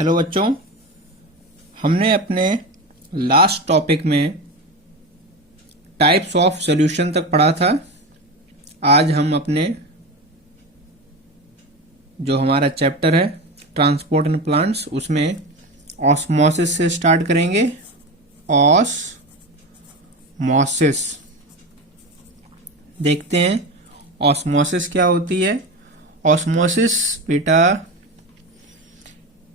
Hello बच्चों, हमने अपने लास्ट टॉपिक में टाइप्स ऑफ सॉल्यूशन तक पढ़ा था। आज हम अपने जो हमारा चैप्टर है ट्रांसपोर्ट इन प्लांट्स उसमें ऑस्मोसिस से स्टार्ट करेंगे। ऑस्मोसिस देखते हैं ऑस्मोसिस क्या होती है। ऑस्मोसिस बेटा,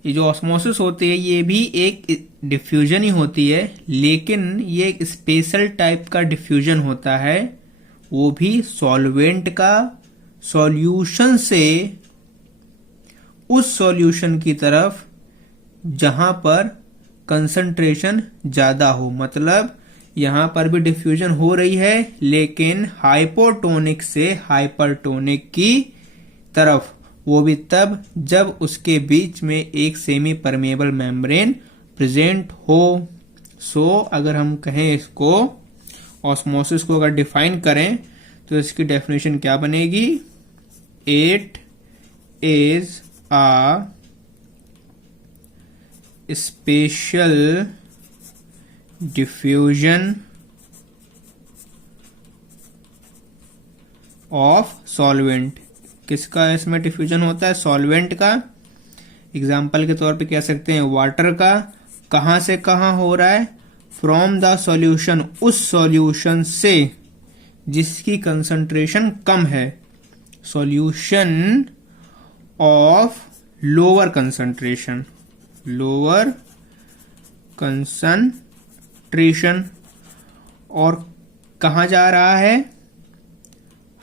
ये जो ऑस्मोसिस होती है ये भी एक डिफ्यूजन ही होती है, लेकिन ये एक स्पेशल टाइप का डिफ्यूजन होता है। वो भी सॉल्वेंट का सॉल्यूशन से उस सॉल्यूशन की तरफ जहां पर कंसंट्रेशन ज्यादा हो। मतलब यहां पर भी डिफ्यूजन हो रही है, लेकिन हाइपोटोनिक से हाइपरटोनिक की तरफ, वो भी तब जब उसके बीच में एक सेमी परमेबल मेम्ब्रेन प्रेजेंट हो। अगर हम कहें इसको ऑस्मोसिस को अगर डिफाइन करें तो इसकी डेफिनेशन क्या बनेगी? It is a special diffusion of solvent. किसका इसमें डिफ्यूजन होता है? सॉल्वेंट का। एग्जाम्पल के तौर पे कह सकते हैं वाटर का। कहां से कहां हो रहा है? फ्रॉम द सॉल्यूशन, उस सॉल्यूशन से जिसकी कंसंट्रेशन कम है। Solution of lower concentration, lower concentration. और कहां जा रहा है?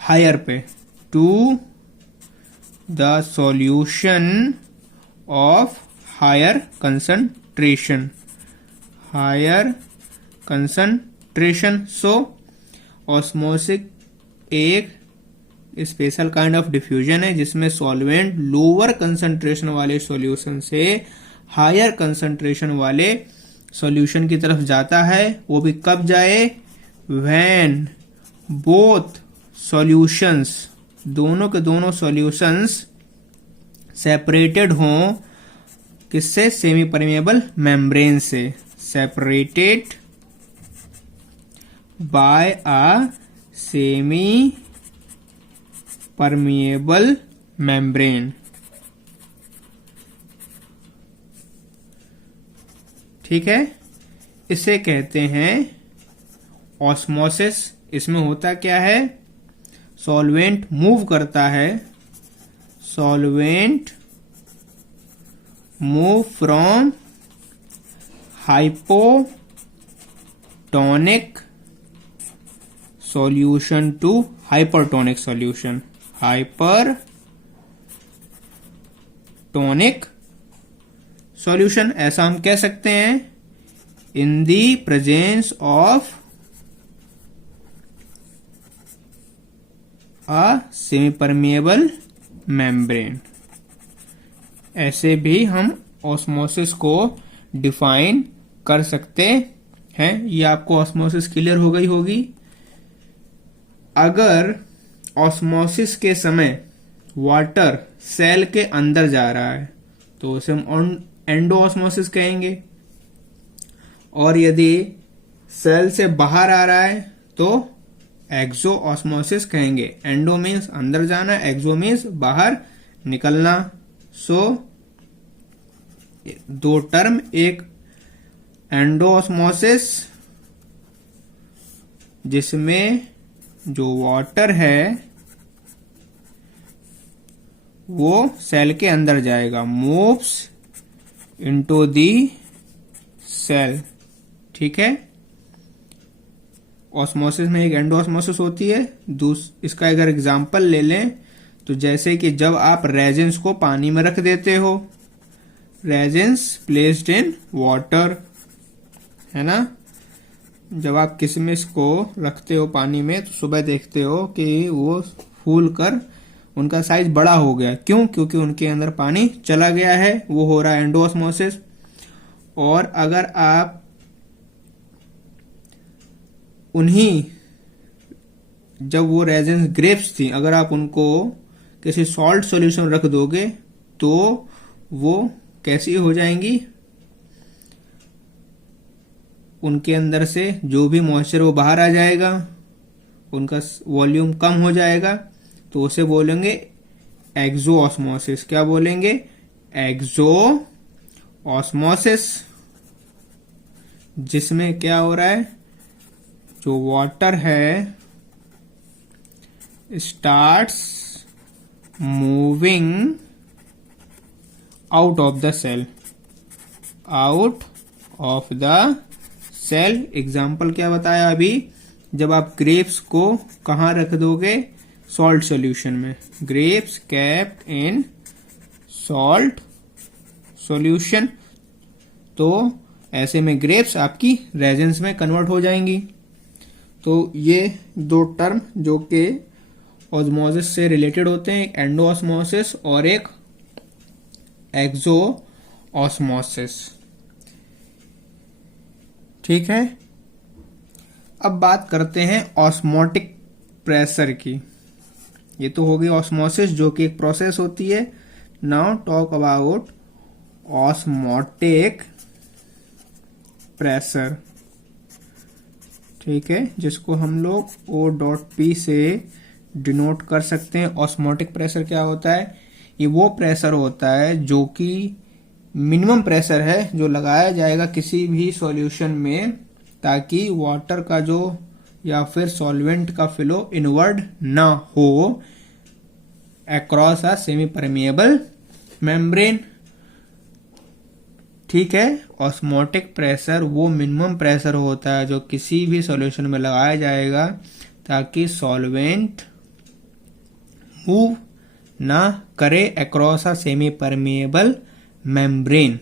हायर पे, to the solution of higher concentration, so osmosis एक स्पेशल काइंड ऑफ डिफ्यूजन है जिसमें सॉल्वेंट लोअर कंसंट्रेशन वाले सॉल्यूशन से हायर कंसंट्रेशन वाले सॉल्यूशन की तरफ जाता है। वो भी कब जाए? when both solutions, दोनों के दोनों सॉल्यूशंस सेपरेटेड हों। किससे? सेमी परमेबल मेम्ब्रेन से। Separated by a semi permeable membrane. ठीक है, इसे कहते हैं ऑस्मोसिस। इसमें होता क्या है? सॉल्वेंट मूव करता है। Solvent move from hypotonic solution to hypertonic solution. Hypertonic solution, ऐसा हम कह सकते हैं in the presence of a semi-permeable membrane। ऐसे भी हम ऑस्मोसिस को डिफाइन कर सकते हैं। ये आपको ऑस्मोसिस क्लियर हो गई होगी। अगर ऑस्मोसिस के समय वाटर सेल के अंदर जा रहा है तो उसे हम एंडो ऑस्मोसिस कहेंगे, और यदि सेल से बाहर आ रहा है तो एक्सो ऑस्मोसिस कहेंगे। एंडो मीन्स अंदर जाना, एक्सो मीन्स बाहर निकलना। दो टर्म, एक एंडो ऑस्मोसिस जिसमें जो वाटर है वो सेल के अंदर जाएगा, मूव्स इनटू दी सेल। ठीक है, ऑस्मोसिस में एक एंडो ऑस्मोसिस होती है। इसका अगर एग्जांपल ले लें तो जैसे कि जब आप रेजिन्स को पानी में रख देते हो, रेजिन्स प्लेस्ड इन वाटर, है ना। जब आप किशमिश को रखते हो पानी में तो सुबह देखते हो कि वो फूल कर उनका साइज बड़ा हो गया। क्यों? क्योंकि उनके अंदर पानी चला गया है। वो हो रहा है एंडो ऑस्मोसिस। और अगर आप उन्हीं, जब वो रेजिन्स ग्रेप्स थी, अगर आप उनको किसी सॉल्ट सॉल्यूशन रख दोगे तो वो कैसी हो जाएंगी, उनके अंदर से जो भी मॉइस्चर वो बाहर आ जाएगा, उनका वॉल्यूम कम हो जाएगा, तो उसे बोलेंगे एक्सो ऑस्मोसिस। क्या बोलेंगे? एक्सो ऑस्मोसिस, जिसमें क्या हो रहा है, जो वाटर है starts moving out of the cell, out of the cell. Example क्या बताया अभी, जब आप ग्रेप्स को कहाँ रख दोगे, सॉल्ट सॉल्यूशन में, grapes kept in salt solution, तो ऐसे में ग्रेप्स आपकी रेजेंस में कन्वर्ट हो जाएंगी। तो ये दो टर्म जो कि ऑस्मोसिस से रिलेटेड होते हैं, एक एंडो ऑस्मोसिस और एक एक्सो ऑस्मोसिस। ठीक है, अब बात करते हैं ऑस्मोटिक प्रेशर की। ये तो हो गई ऑस्मोसिस जो कि एक प्रोसेस होती है। Now talk about osmotic pressure. ठीक है, जिसको हम लोग O.P से डिनोट कर सकते हैं। ऑस्मोटिक प्रेशर क्या होता है? ये वो प्रेशर होता है जो कि मिनिमम प्रेशर है जो लगाया जाएगा किसी भी सॉल्यूशन में, ताकि वाटर का जो या फिर सॉल्वेंट का फ्लो इनवर्ड ना हो across a semi permeable membrane. ठीक है, ऑस्मोटिक प्रेशर वो मिनिमम प्रेशर होता है जो किसी भी सॉल्यूशन में लगाया जाएगा ताकि सॉल्वेंट मूव ना करे across a semi permeable membrane.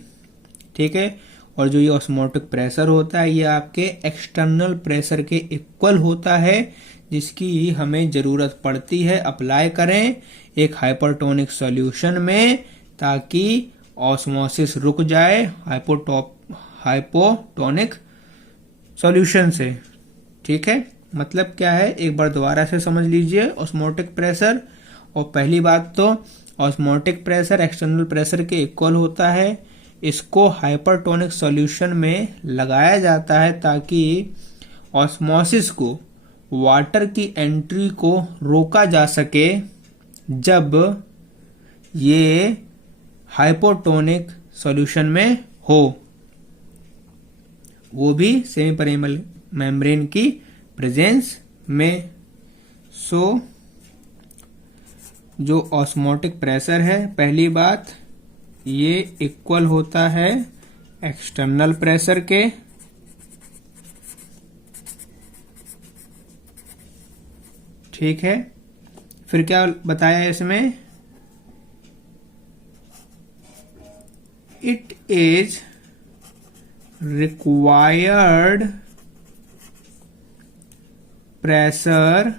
ठीक है, और जो ये ऑस्मोटिक प्रेशर होता है ये आपके एक्सटर्नल प्रेशर के इक्वल होता है, जिसकी हमें जरूरत पड़ती है अप्लाई करें एक हाइपरटोनिक सॉल्यूशन में, ताकि ऑस्मोसिस रुक जाए हाइपोटोनिक सॉल्यूशन से। ठीक है, मतलब क्या है, एक बार दोबारा से समझ लीजिए ऑस्मोटिक प्रेशर। और पहली बात तो ऑस्मोटिक प्रेशर एक्सटर्नल प्रेशर के इक्वल होता है। इसको हाइपरटोनिक सॉल्यूशन में लगाया जाता है ताकि ऑस्मोसिस को, वाटर की एंट्री को रोका जा सके जब ये हाइपोटोनिक सॉल्यूशन में हो, वो भी सेमी परमिएबल मेम्ब्रेन की प्रेजेंस में। सो जो ऑस्मोटिक प्रेशर है, पहली बात ये इक्वल होता है एक्सटर्नल प्रेशर के। ठीक है, फिर क्या बताया इसमें, it is required pressure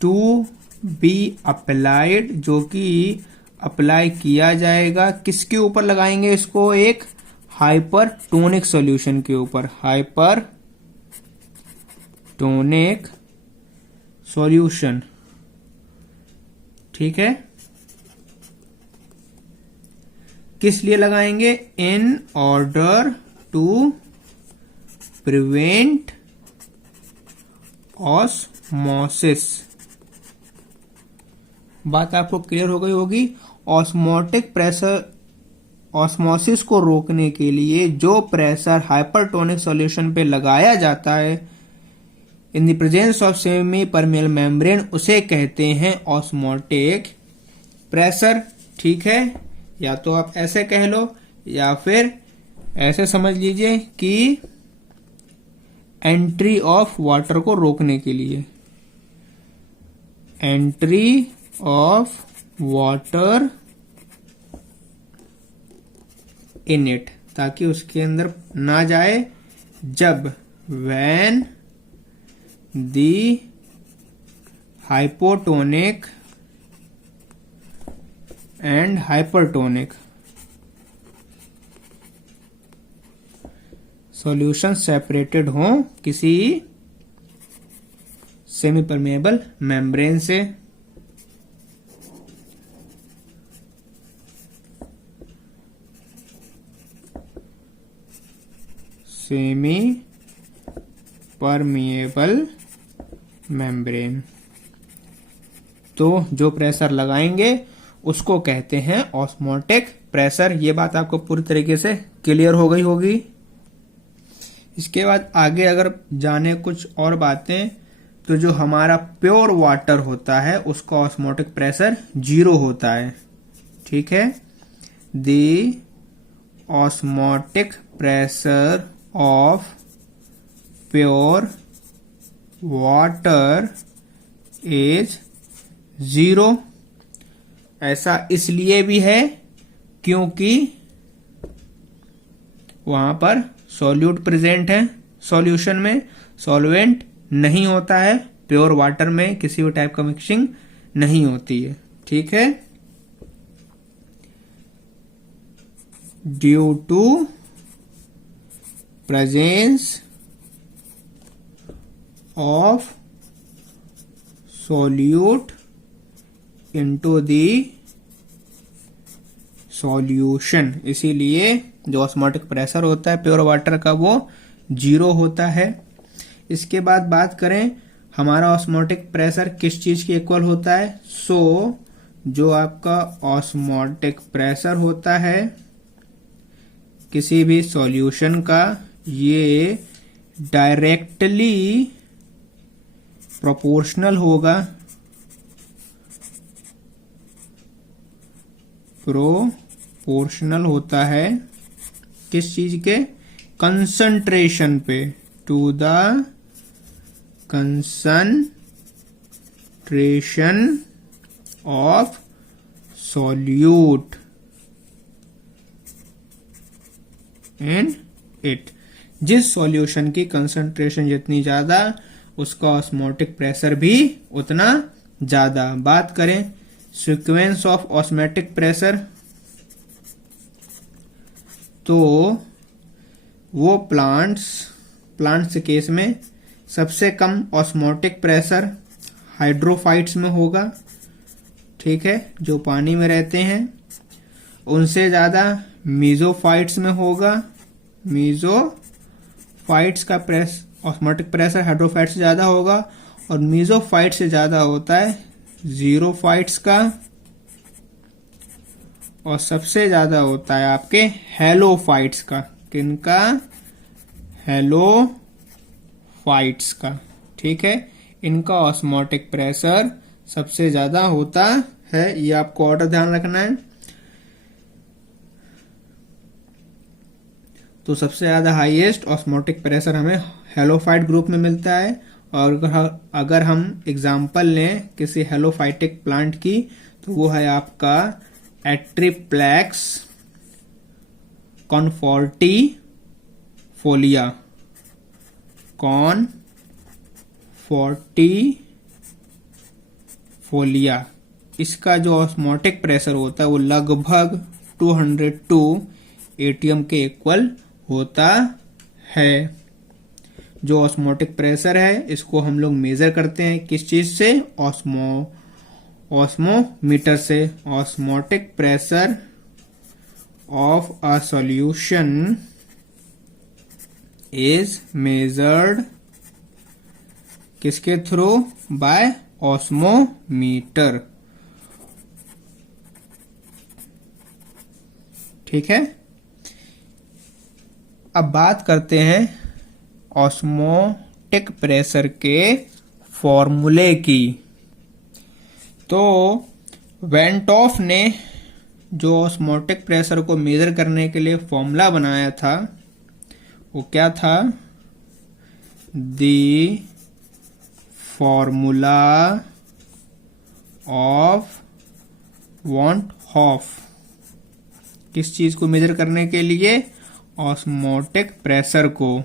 to be applied, जो कि अप्लाई किया जाएगा किसके ऊपर लगाएंगे इसको, एक हाइपरटोनिक सॉल्यूशन के ऊपर, हाइपरटोनिक सॉल्यूशन। ठीक है, किस लिए लगाएंगे, in order to prevent osmosis. बात आपको क्लियर हो गई होगी। ऑस्मोटिक प्रेशर, ऑस्मोसिस को रोकने के लिए जो प्रेशर हाइपरटोनिक सॉल्यूशन पे लगाया जाता है इन the presence of semi permeable membrane, उसे कहते हैं ऑस्मोटिक प्रेशर। ठीक है, या तो आप ऐसे कह लो या फिर ऐसे समझ लीजिए कि एंट्री ऑफ वाटर को रोकने के लिए, entry of water in it, ताकि उसके अंदर ना जाए जब when the hypotonic and hypertonic solution separated हो किसी सेमी परमिएबल मेम्ब्रेन से। Semi permeable membrane. तो जो प्रेशर लगाएंगे उसको कहते हैं ऑस्मोटिक प्रेशर। ये बात आपको पूरी तरीके से क्लियर हो गई होगी। इसके बाद आगे अगर जाने कुछ और बातें, तो जो हमारा प्योर वाटर होता है उसका ऑस्मोटिक प्रेशर 0 होता है। ठीक है, the osmotic pressure of pure water is 0। ऐसा इसलिए भी है क्योंकि वहां पर सॉल्यूट प्रेजेंट है, सॉल्यूशन में सॉल्वेंट नहीं होता है, प्योर वाटर में किसी भी टाइप का मिक्सिंग नहीं होती है। ठीक है, due to presence of solute into the solution, इसीलिए जो ऑस्मोटिक प्रेशर होता है प्योर वाटर का वो 0 होता है। इसके बाद बात करें हमारा ऑस्मोटिक प्रेशर किस चीज के इक्वल होता है। जो आपका ऑस्मोटिक प्रेशर होता है किसी भी सॉल्यूशन का, ये डायरेक्टली प्रोपोर्शनल होगा प्रोपोर्शनल होता है किस चीज के, कंसंट्रेशन पे, to the concentration of solute in it. जिस सॉल्यूशन की कंसंट्रेशन जितनी ज्यादा उसका ऑस्मोटिक प्रेशर भी उतना ज्यादा। बात करें सीक्वेंस ऑफ ऑस्मोटिक प्रेशर, तो वो प्लांट्स के केस में सबसे कम ऑस्मोटिक प्रेशर हाइड्रोफाइट्स में होगा। ठीक है, जो पानी में रहते हैं। उनसे ज्यादा मीजोफाइट्स में होगा। मीजोफाइट्स का ऑस्मोटिक प्रेशर हाइड्रोफाइट से ज्यादा होगा, और मीजोफाइट से ज्यादा होता है जीरोफाइट्स का, और सबसे ज्यादा होता है आपके हेलोफाइट्स का। किनका? हेलोफाइट्स का। ठीक है, इनका ऑस्मोटिक प्रेशर सबसे ज्यादा होता है। ये आपको ऑर्डर ध्यान रखना है। तो सबसे ज्यादा हाईएस्ट ऑस्मोटिक प्रेशर हमें हेलोफाइट ग्रुप में मिलता है। और अगर हम एग्जाम्पल लें किसी हेलोफाइटिक प्लांट की, तो वो है आपका एट्रिप्लेक्स कॉनफोर्टिफोलिया। कॉनफोर्टिफोलिया, इसका जो ऑस्मोटिक प्रेशर होता है वो लगभग 202 एटीएम के इक्वल होता है। जो ऑस्मोटिक प्रेशर है इसको हम लोग मेजर करते हैं किस चीज से? ऑस्मोमीटर से। Osmotic pressure of a solution is measured किसके थ्रू? By osmometer. ठीक है, अब बात करते हैं ऑस्मोटिक प्रेशर के फॉर्मूले की। तो वेंटॉफ ने जो ऑस्मोटिक प्रेशर को मेजर करने के लिए फॉर्मूला बनाया था वो क्या था? The formula of van't Hoff. किस चीज को मेजर करने के लिए? ऑस्मोटिक प्रेशर को।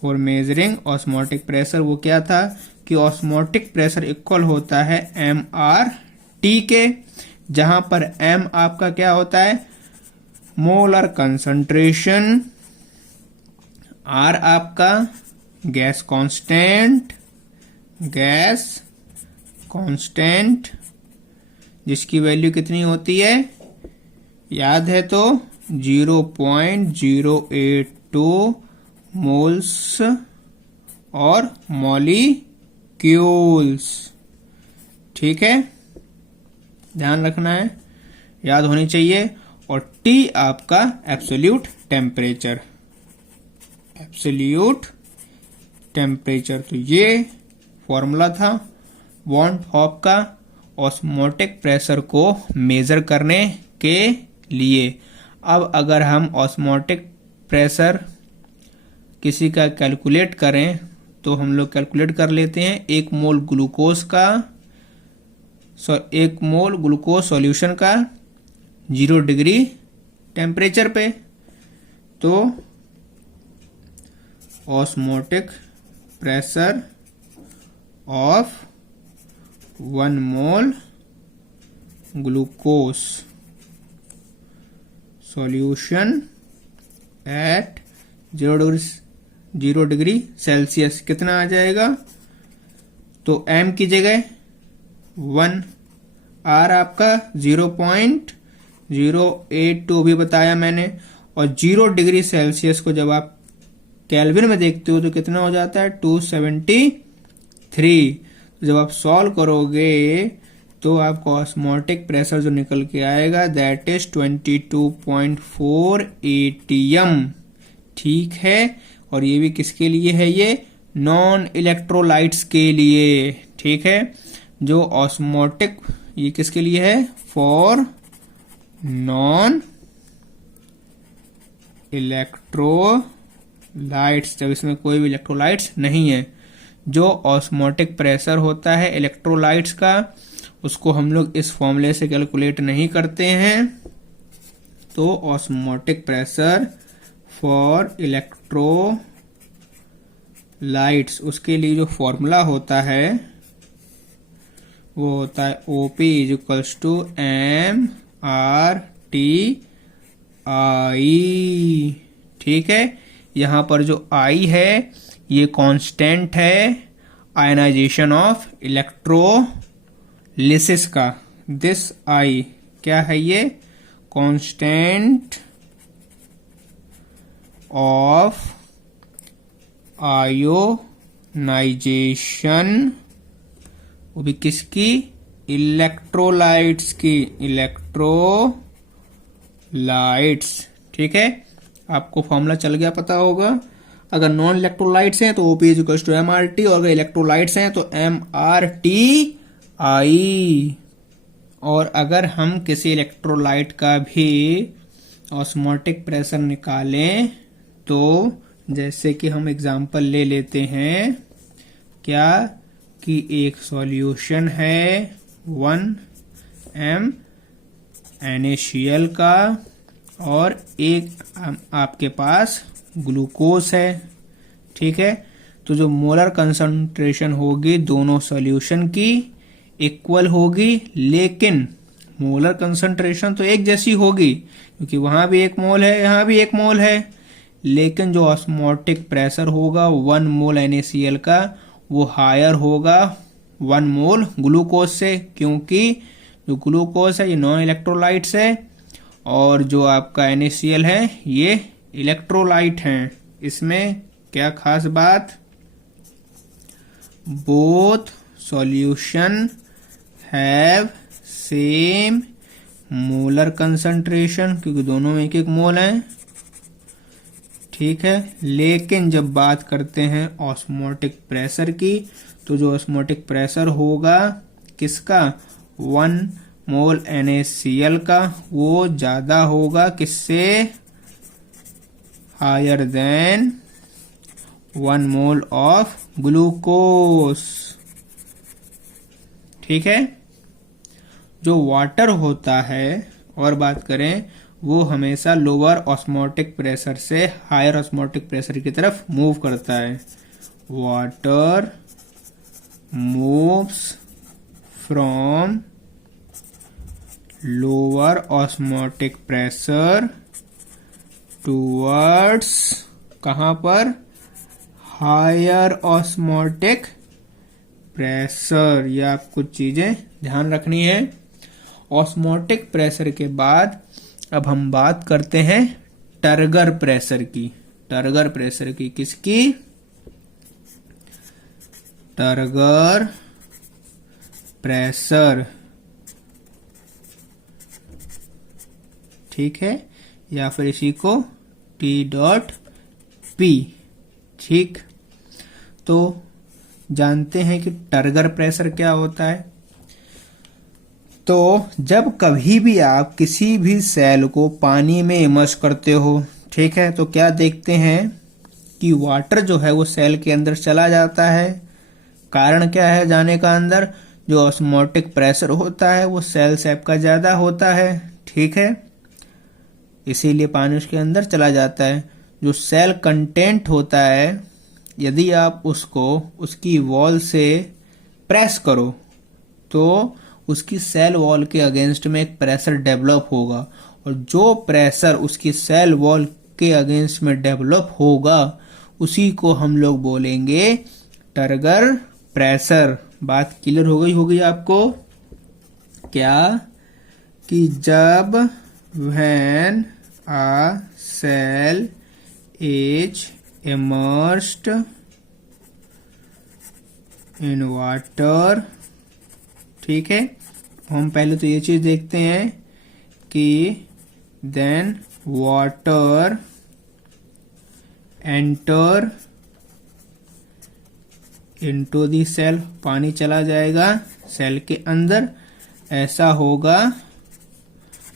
फॉर मेजरिंग ऑस्मोटिक प्रेशर वो क्या था कि ऑस्मोटिक प्रेशर इक्वल होता है MRT के, जहां पर M आपका क्या होता है? मोलर कंसंट्रेशन, R आपका गैस कांस्टेंट जिसकी वैल्यू कितनी होती है? याद है तो 0.082 मोल्स और मॉलिक्यूल्स। ठीक है, ध्यान रखना है, याद होनी चाहिए। और T आपका एब्सोल्यूट टेम्परेचर, एब्सोल्यूट टेम्परेचर। तो ये फॉर्मूला था वॉन हॉफ का ऑस्मोटिक प्रेशर को मेजर करने के लिए। अब अगर हम ऑस्मोटिक प्रेशर किसी का कैलकुलेट करें तो हम लोग कैलकुलेट कर लेते हैं 1 मोल ग्लूकोज का, 1 मोल ग्लूकोज सॉल्यूशन का 0 डिग्री टेम्परेचर पे। तो osmotic pressure of 1 mole glucose solution at 0 degree Celsius कितना आ जाएगा? तो m की जगह 1, r आपका 0.082 भी बताया मैंने, और 0 डिग्री सेल्सियस को जब आप केल्विन में देखते हो तो कितना हो जाता है? 273। तो जब आप सॉल्व करोगे तो आपको ऑस्मोटिक प्रेशर जो निकल के आएगा दैट इज 22.4 atm। ठीक है, और ये भी किसके लिए है? ये नॉन इलेक्ट्रोलाइट्स के लिए। ठीक है, जो ऑस्मोटिक, ये किसके लिए है? फॉर नॉन इलेक्ट्रोलाइट्स, जब इसमें कोई भी इलेक्ट्रोलाइट्स नहीं है। जो ऑस्मोटिक प्रेशर होता है इलेक्ट्रोलाइट्स का, उसको हम लोग इस फॉर्मूले से कैलकुलेट नहीं करते हैं। तो ऑस्मोटिक प्रेशर फॉर इलेक्ट्रोलाइट्स, उसके लिए जो फॉर्मूला होता है वो होता है OP = MRTI। ठीक है, यहां पर जो I है ये कांस्टेंट है आयनाइजेशन ऑफ इलेक्ट्रोलिसिस का। दिस I क्या है? ये कांस्टेंट ऑफ आयोनाइजेशन, वो भी किसकी? इलेक्ट्रोलाइट्स की, इलेक्ट्रोलाइट्स। ठीक है, आपको फॉर्मूला चल गया, पता होगा। अगर नॉन इलेक्ट्रोलाइट्स हैं तो OP = MRT, और अगर इलेक्ट्रोलाइट्स हैं तो MRTI। और अगर हम किसी इलेक्ट्रोलाइट का भी ऑस्मोटिक प्रेशर निकालें तो जैसे कि हम एग्जांपल ले लेते हैं क्या, कि एक सॉल्यूशन है 1m NaCl का और एक आपके पास ग्लूकोज है। ठीक है, तो जो मोलर कंसंट्रेशन होगी दोनों सॉल्यूशन की इक्वल होगी, लेकिन मोलर कंसंट्रेशन तो एक जैसी होगी क्योंकि वहां भी 1 मोल है, यहां भी 1 मोल है। लेकिन जो ऑस्मोटिक प्रेशर होगा 1 मोल NaCl का वो हायर होगा 1 मोल ग्लूकोज से, क्योंकि जो ग्लूकोज है ये नॉन इलेक्ट्रोलाइट्स है और जो आपका NaCl है ये इलेक्ट्रोलाइट है। इसमें क्या खास बात? Both solution have same molar concentration, क्योंकि दोनों में 1-1 मोल है। ठीक है, लेकिन जब बात करते हैं ऑस्मोटिक प्रेशर की तो जो ऑस्मोटिक प्रेशर होगा किसका? 1 मोल NaCl का, वो ज्यादा होगा किससे? Higher than 1 mole of glucose. ठीक है, जो वाटर होता है और बात करें वो हमेशा लोअर ऑस्मोटिक प्रेशर से हायर ऑस्मोटिक प्रेशर की तरफ मूव करता है। Water moves from lower osmotic pressure towards कहां पर? Higher osmotic pressure. ये आप कुछ चीजें ध्यान रखनी है। ऑस्मोटिक प्रेशर के बाद अब हम बात करते हैं टर्गर प्रेशर की। टर्गर प्रेशर की किसकी? टर्गर प्रेशर, ठीक है, या फिर इसी को T.P, ठीक। तो जानते हैं कि टर्गर प्रेशर क्या होता है। तो जब कभी भी आप किसी भी सेल को पानी में इमर्स करते हो, ठीक है, तो क्या देखते हैं कि वाटर जो है वो सेल के अंदर चला जाता है। कारण क्या है जाने का अंदर? जो ऑस्मोटिक प्रेशर होता है वो सेल शेप का ज्यादा होता है, ठीक है, इसीलिए पानी उसके अंदर चला जाता है। जो सेल कंटेंट होता है, यदि आप उसको उसकी वॉल से प्रेस करो तो उसकी सेल वॉल के अगेंस्ट में एक प्रेशर डेवलप होगा, और जो प्रेशर उसकी सेल वॉल के अगेंस्ट में डेवलप होगा उसी को हम लोग बोलेंगे टर्गर प्रेशर। बात क्लियर हो गई होगी आपको? क्या कि जब when a cell is immersed in water, ठीक है, हम पहले तो ये चीज देखते हैं कि then water enter into the cell, पानी चला जाएगा सेल के अंदर। ऐसा होगा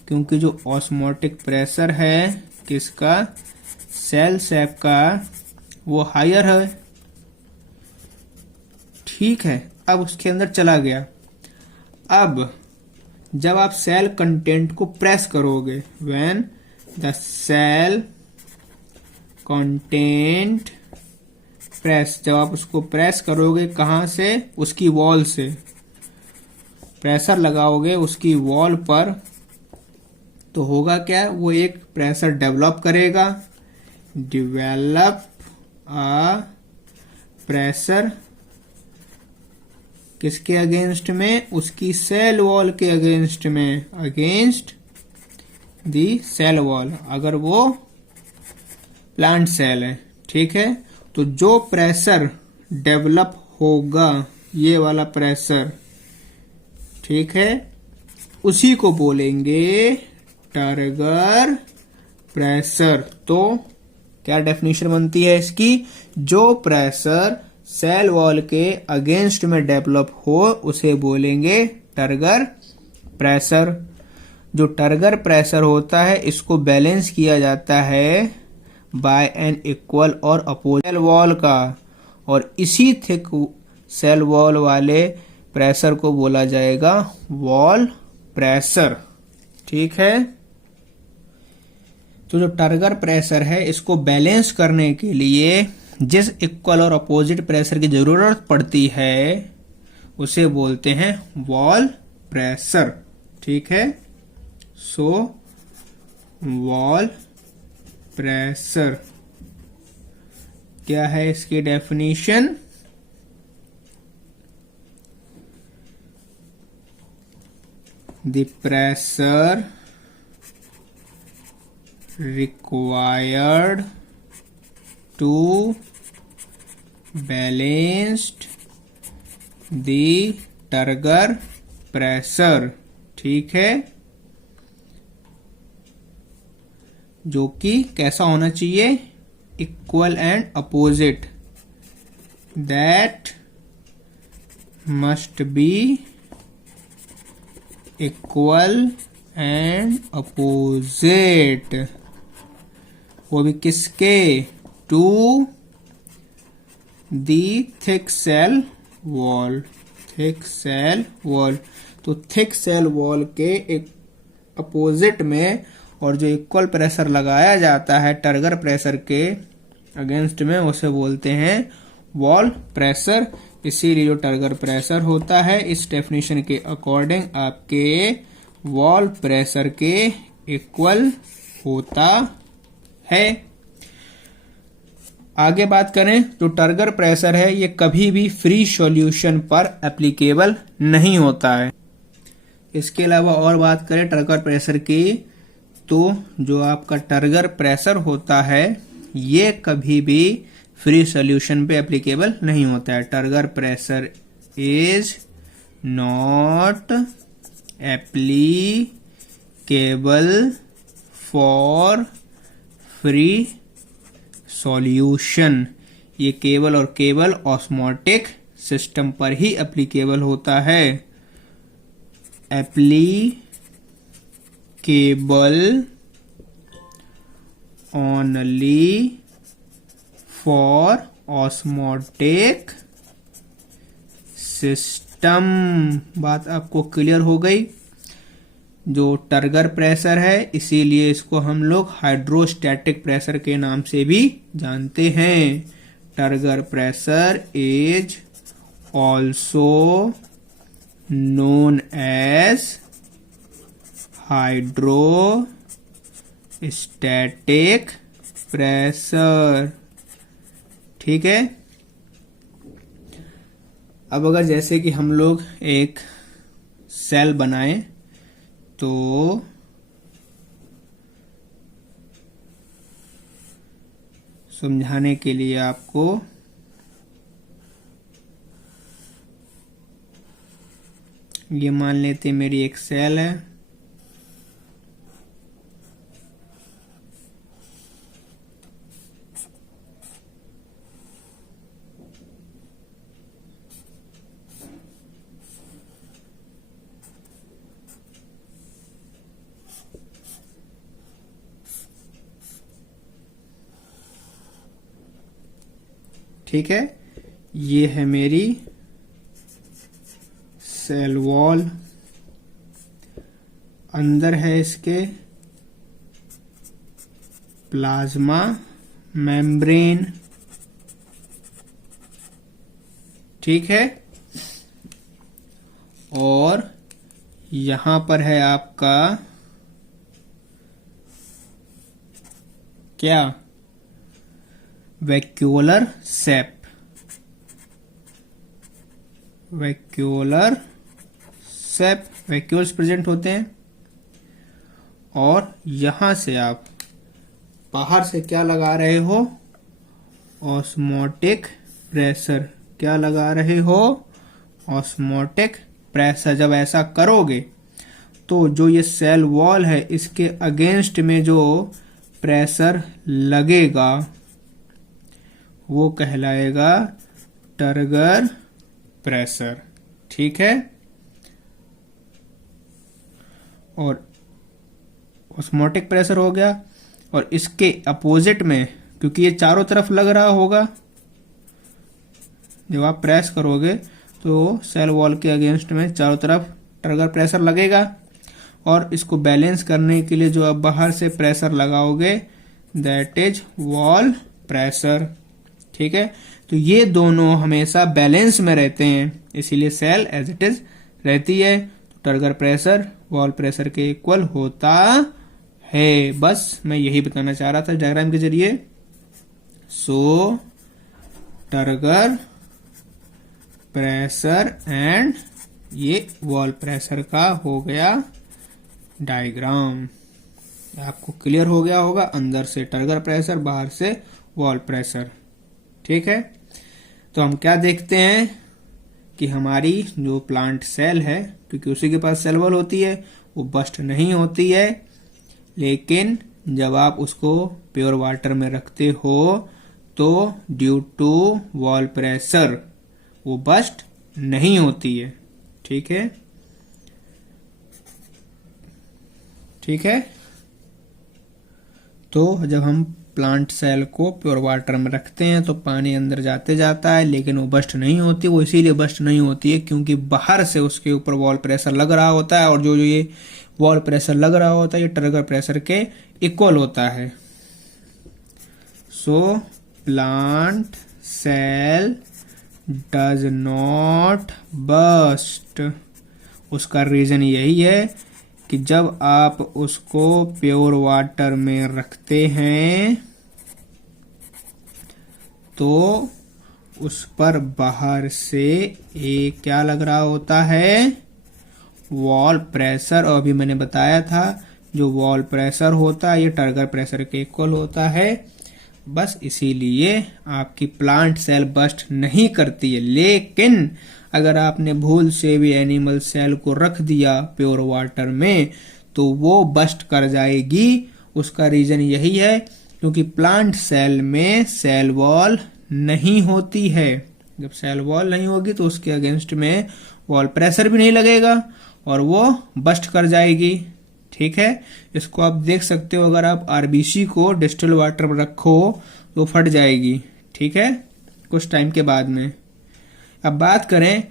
क्योंकि जो ऑस्मोटिक प्रेशर है किसका? सेल शेप का, वो हायर है, ठीक है। अब उसके अंदर चला गया। अब जब आप सेल कंटेंट को प्रेस करोगे, when the cell content press, जब आप उसको प्रेस करोगे कहां से? उसकी वॉल से प्रेशर लगाओगे उसकी वॉल पर, तो होगा क्या? वो एक प्रेशर डेवलप करेगा, डेवलप आ प्रेशर, किसके अगेंस्ट में? उसकी सेल वॉल के अगेंस्ट में, अगेंस्ट दी सेल वॉल, अगर वो प्लांट सेल है, ठीक है। तो जो प्रेशर डेवलप होगा, ये वाला प्रेशर, ठीक है, उसी को बोलेंगे टर्गर प्रेशर। तो क्या डेफिनेशन बनती है इसकी? जो प्रेशर सेल वॉल के अगेंस्ट में डेवलप हो उसे बोलेंगे टर्गर प्रेशर। जो टर्गर प्रेशर होता है इसको बैलेंस किया जाता है बाय एन इक्वल और अपोजिट वॉल का, और इसी थिक सेल वॉल वाले प्रेशर को बोला जाएगा वॉल प्रेशर, ठीक है। तो जो टर्गर प्रेशर है इसको बैलेंस करने के लिए जिस इक्वल और अपोजिट प्रेशर की जरूरत पड़ती है उसे बोलते हैं वॉल प्रेशर, ठीक है। सो वॉल प्रेशर क्या है इसकी डेफिनेशन? The pressure required to balance the turgor pressure, ठीक है, जो कि कैसा होना चाहिए? Equal and opposite, that must be equal and opposite, वो भी किसके? To the thick cell wall, thick cell wall. तो थिक सेल वॉल के एक अपोजिट में और जो इक्वल प्रेशर लगाया जाता है टर्गर प्रेशर के अगेंस्ट में उसे बोलते हैं वॉल प्रेशर। इसीलिए जो टर्गर प्रेशर होता है इस डेफिनेशन के अकॉर्डिंग आपके वॉल प्रेशर के इक्वल होता है। आगे बात करें तो टर्गर प्रेशर है ये कभी भी फ्री सॉल्यूशन पर एप्लीकेबल नहीं होता है। इसके अलावा और बात करें टर्गर प्रेशर की तो जो आपका टर्गर प्रेशर होता है ये कभी भी फ्री सॉल्यूशन पे एप्लीकेबल नहीं होता है। Turgor pressure is not applicable for free solution. ये केवल और केवल ऑस्मोटिक सिस्टम पर ही एप्लीकेबल होता है। Applicable only for osmotic system. बात आपको क्लियर हो गई। जो टर्गर प्रेशर है इसीलिए इसको हम लोग हाइड्रोस्टैटिक प्रेशर के नाम से भी जानते हैं। Turgor pressure is also known as hydrostatic pressure. ठीक है। अब अगर जैसे कि हम लोग एक सेल बनाएं तो समझाने के लिए आपको ये मान लेते मेरी एक सेल है। ठीक है, ये है मेरी सेल वॉल। अंदर है इसके प्लाज्मा मेम्ब्रेन। ठीक है, और यहां पर है आपका क्या, वैक्यूलर सेप। वैक्यूलर सेप, वैक्यूल्स प्रेजेंट होते हैं। और यहां से आप बाहर से क्या लगा रहे हो, ऑस्मोटिक प्रेशर। क्या लगा रहे हो, ऑस्मोटिक प्रेशर। जब ऐसा करोगे तो जो ये सेल वॉल है इसके अगेंस्ट में जो प्रेशर लगेगा वो कहलाएगा टर्गर प्रेशर। ठीक है, और ऑस्मोटिक प्रेशर हो गया। और इसके अपोजिट में, क्योंकि ये चारों तरफ लग रहा होगा, जब आप प्रेस करोगे तो सेल वॉल के अगेंस्ट में चारों तरफ टर्गर प्रेशर लगेगा। और इसको बैलेंस करने के लिए जो आप बाहर से प्रेशर लगाओगे दैट इज वॉल प्रेशर। ठीक है, तो ये दोनों हमेशा बैलेंस में रहते हैं, इसीलिए सेल एज इट इज रहती है। तो टर्गर प्रेशर वॉल प्रेशर के इक्वल होता है। बस मैं यही बताना चाह रहा था डायग्राम के जरिए। सो टर्गर प्रेशर एंड ये वॉल प्रेशर का हो गया डायग्राम। आपको क्लियर हो गया होगा, अंदर से टर्गर प्रेशर, बाहर से वॉल प्रेशर। ठीक है, तो हम क्या देखते हैं कि हमारी जो प्लांट सेल है, क्योंकि उसी के पास सेल वॉल होती है, वो बस्ट नहीं होती है। लेकिन जब आप उसको प्योर वाटर में रखते हो तो ड्यू टू वॉल प्रेशर वो बस्ट नहीं होती है। ठीक है, ठीक है। तो जब हम प्लांट सेल को प्योर वाटर में रखते हैं तो पानी अंदर जाते जाता है, लेकिन वो बस्ट नहीं होती। वो इसीलिए बस्ट नहीं होती है क्योंकि बाहर से उसके ऊपर वॉल प्रेशर लग रहा होता है, और जो ये वॉल प्रेशर लग रहा होता है ये टर्गर प्रेशर के इक्वल होता है। So plant cell does not burst. उसका रीजन यही है कि जब आप उसको प्योर वाटर में रखते हैं तो उस पर बाहर से एक क्या लग रहा होता है, वॉल प्रेशर। और अभी मैंने बताया था जो वॉल प्रेशर होता है ये टर्गर प्रेशर के इक्वल होता है। बस इसीलिए आपकी प्लांट सेल बस्ट नहीं करती है। लेकिन अगर आपने भूल से भी एनिमल सेल को रख दिया प्योर वाटर में तो वो बस्ट कर जाएगी। उसका रीजन यही है क्योंकि प्लांट सेल में सेल वॉल नहीं होती है। जब सेल वॉल नहीं होगी तो उसके अगेंस्ट में वॉल प्रेशर भी नहीं लगेगा और वो बस्ट कर जाएगी। ठीक है, इसको आप देख सकते हो, अगर आप आरबीसी को डिस्टिल वाटर में रखो तो फट जाएगी। ठीक है, कुछ टाइम के बाद में। अब बात करें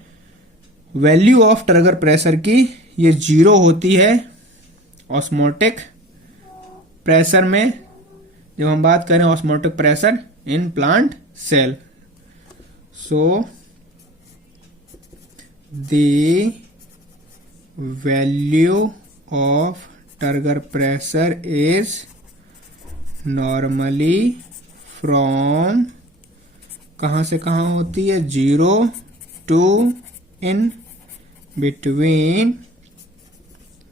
वैल्यू ऑफ टर्गर प्रेशर की, ये 0 होती है ऑस्मोटिक प्रेशर में। जब हम बात करें osmotic pressure in plant cell, so the value of turgor pressure is normally from कहां से कहां होती है 0 to in between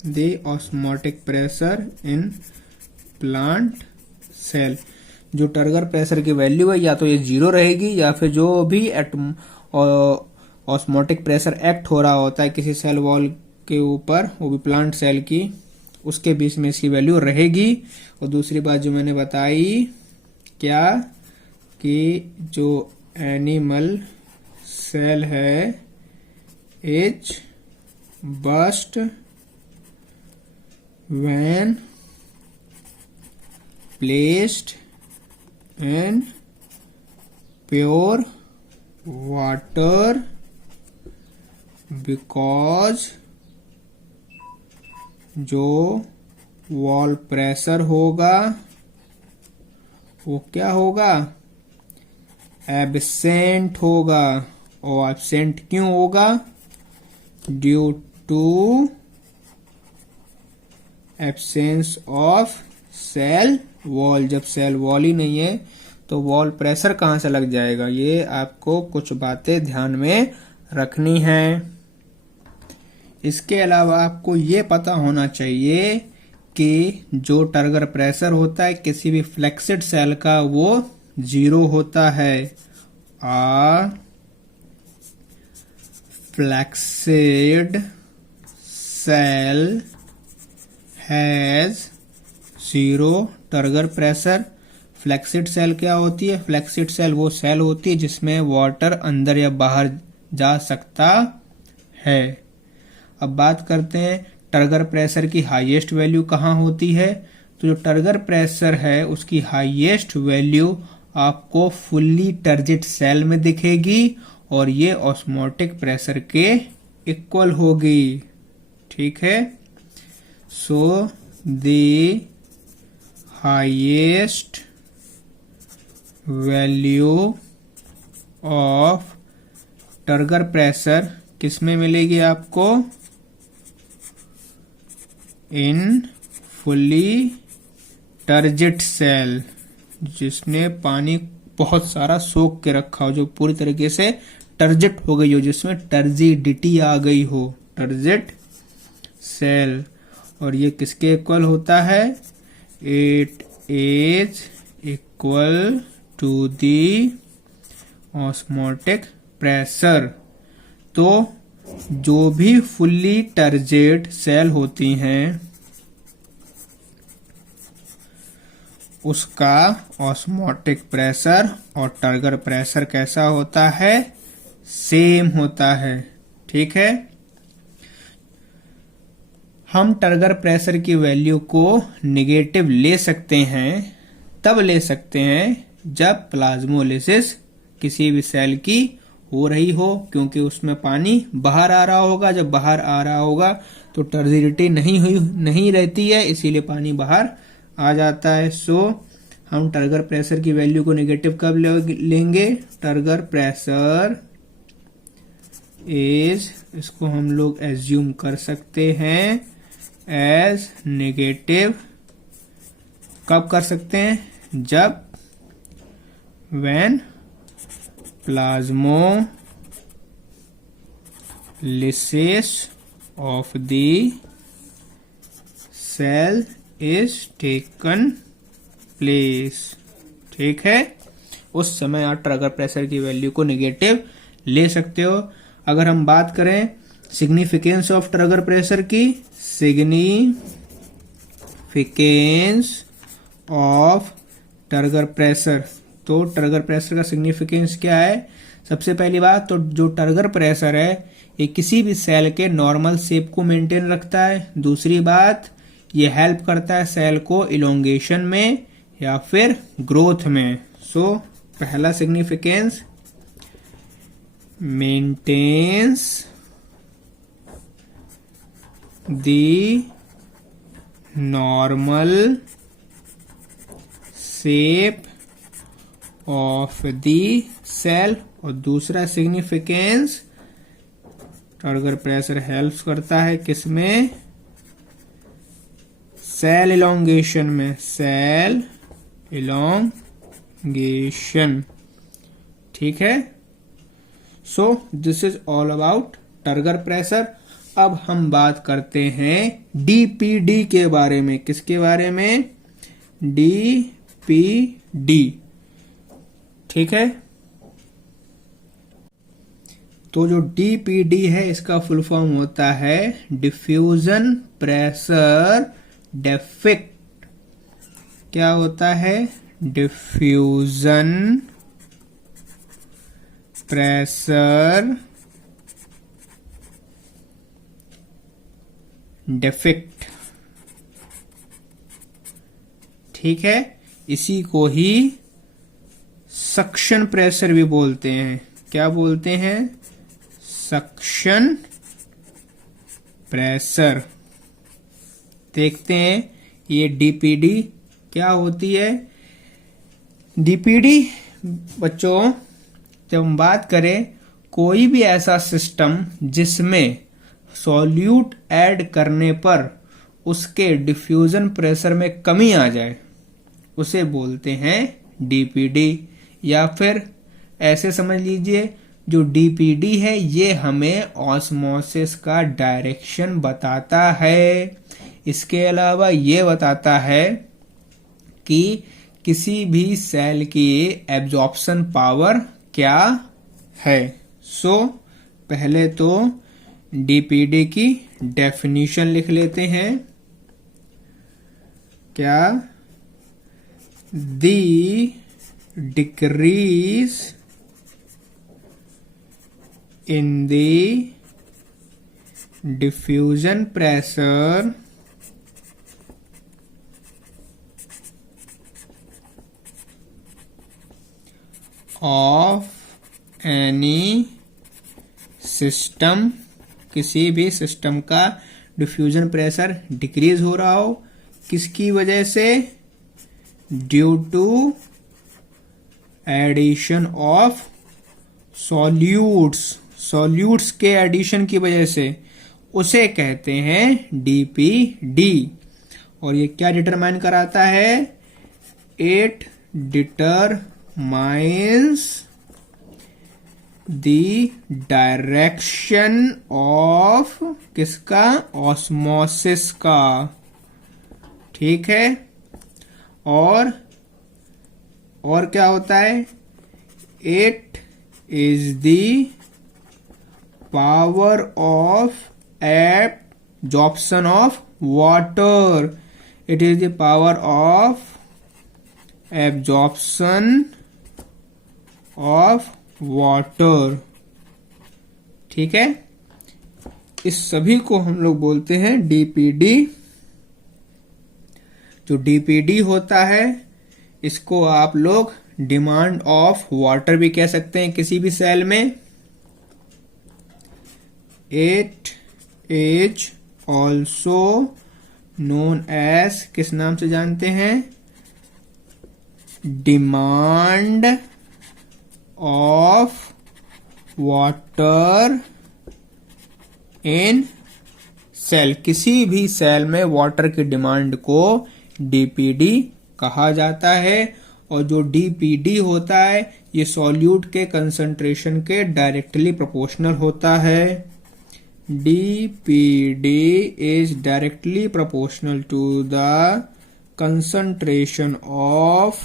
the osmotic pressure in plant cell. जो टर्गर प्रेशर की वैल्यू है या तो ये 0 रहेगी या फिर जो भी ऑस्मोटिक प्रेशर एक्ट हो रहा होता है किसी सेल वॉल के ऊपर, वो भी प्लांट सेल की, उसके बीच में इसकी वैल्यू रहेगी। और दूसरी बात जो मैंने बताई क्या कि जो एनिमल सेल है is burst when placed in pure water because जो वॉल प्रेशर होगा वो क्या होगा, एब्सेंट होगा। और एब्सेंट क्यों होगा, due to absence of cell wall. जब सेल वॉल ही नहीं है तो वॉल प्रेशर कहां से लग जाएगा। ये आपको कुछ बातें ध्यान में रखनी है। इसके अलावा आपको ये पता होना चाहिए कि जो टर्गर प्रेशर होता है किसी भी फ्लेक्सिड सेल का वो 0 होता है। Flaccid cell has 0 turgor pressure. Flaccid cell क्या होती है, फ्लेक्सिड सेल वो सेल होती है जिसमें वाटर अंदर या बाहर जा सकता है। अब बात करते हैं टर्गर प्रेशर की हाईएस्ट वैल्यू कहाँ होती है। तो जो टर्गर प्रेशर है उसकी हाईएस्ट वैल्यू आपको फुल्ली टर्जिट सेल में दिखेगी और ये ऑस्मोटिक प्रेशर के इक्वल होगी। ठीक है, so the highest value of turgor pressure किसमें मिलेगी आपको, इन फुल्ली टर्जिट सेल, जिसने पानी बहुत सारा सोख के रखा हो, जो पूरी तरीके से टर्जिट हो गई हो, जिसमें टर्जिडिटी आ गई हो, टर्जिट सेल। और ये किसके इक्वल होता है, it is equal to the osmotic pressure. तो जो भी फुल्ली टर्जिट सेल होती हैं उसका ऑस्मोटिक प्रेशर और टर्गर प्रेशर कैसा होता है, सेम होता है। ठीक है, हम टर्गर प्रेशर की वैल्यू को नेगेटिव ले सकते हैं, तब ले सकते हैं जब प्लाज्मोलिसिस किसी भी सेल की हो रही हो, क्योंकि उसमें पानी बाहर आ रहा होगा। जब बाहर आ रहा होगा तो टर्जिडिटी नहीं रहती है, इसीलिए पानी बाहर आ जाता है। सो हम टर्गर प्रेशर की वैल्यू को नेगेटिव कब लेंगे, टर्गर प्रेशर इज, इसको हम लोग एज्यूम कर सकते हैं एज नेगेटिव। कब कर सकते हैं, जब when plasmolysis of the cell is taken place. ठीक है, उस समय आप ट्रिगर प्रेशर की वैल्यू को नेगेटिव ले सकते हो। अगर हम बात करें सिग्निफिकेंस ऑफ ट्रिगर प्रेशर की, सिग्निफिकेंस ऑफ ट्रिगर प्रेशर, तो ट्रिगर प्रेशर का सिग्निफिकेंस क्या है? सबसे पहली बात तो जो ट्रिगर प्रेशर है ये किसी भी सेल के नॉर्मल शेप को मेंटेन रखता है। दूसरी बात, ये हेल्प करता है सेल को इलोंगेशन में या फिर ग्रोथ में। सो पहला significance, maintains the normal shape of the cell. और दूसरा सिग्निफिकेंस, ट्रिगर प्रेशर हेल्प करता है किसमें? सेल इलोंगेशन में, सेल इलोंगेशन। ठीक है, so this is all about trigger pressure. अब हम बात करते हैं डीपीडी के बारे में। किसके बारे में? डीपीडी। ठीक है, तो जो डीपीडी है इसका फुल फॉर्म होता है डिफ्यूजन प्रेशर डेफिक्ट। क्या होता है? Diffusion pressure deficit. ठीक है, इसी को ही सक्शन प्रेशर भी बोलते हैं। क्या बोलते हैं? Suction pressure. देखते हैं ये डीपीडी क्या होती है। डीपीडी बच्चों, जब हम बात करें कोई भी ऐसा सिस्टम जिसमें सॉल्यूट ऐड करने पर उसके डिफ्यूजन प्रेशर में कमी आ जाए उसे बोलते हैं डीपीडी। या फिर ऐसे समझ लीजिए, जो डीपीडी है ये हमें ऑस्मोसिस का डायरेक्शन बताता है। इसके अलावा ये बताता है कि किसी भी सेल की एब्जॉर्प्शन पावर क्या है। सो पहले तो डीपीडी की डेफिनेशन लिख लेते हैं। क्या? दी decrease in the diffusion pressure of any system, किसी भी सिस्टम का डिफ्यूजन प्रेशर डिक्रीज हो रहा हो, किसकी वजह से? Due to addition of solutes के एडिशन की वजह से, उसे कहते हैं डीपीडी। और ये क्या डिटरमाइन कराता है? It determines the direction of किसका? ऑस्मोसिस का। ठीक है, और क्या होता है? It is the power of absorption of water. It is the power of absorption of water. ठीक है, इस सभी को हम लोग बोलते हैं डीपीडी। जो डीपीडी होता है इसको आप लोग डिमांड ऑफ वाटर भी कह सकते हैं किसी भी सेल में। It is also known as, किस नाम से जानते हैं? Demand of water in cell. किसी भी सेल में वाटर की डिमांड को डीपीडी कहा जाता है। और जो डीपीडी होता है ये सॉल्यूट के कंसंट्रेशन के डायरेक्टली प्रोपोर्शनल होता है। dpd is directly proportional to the concentration of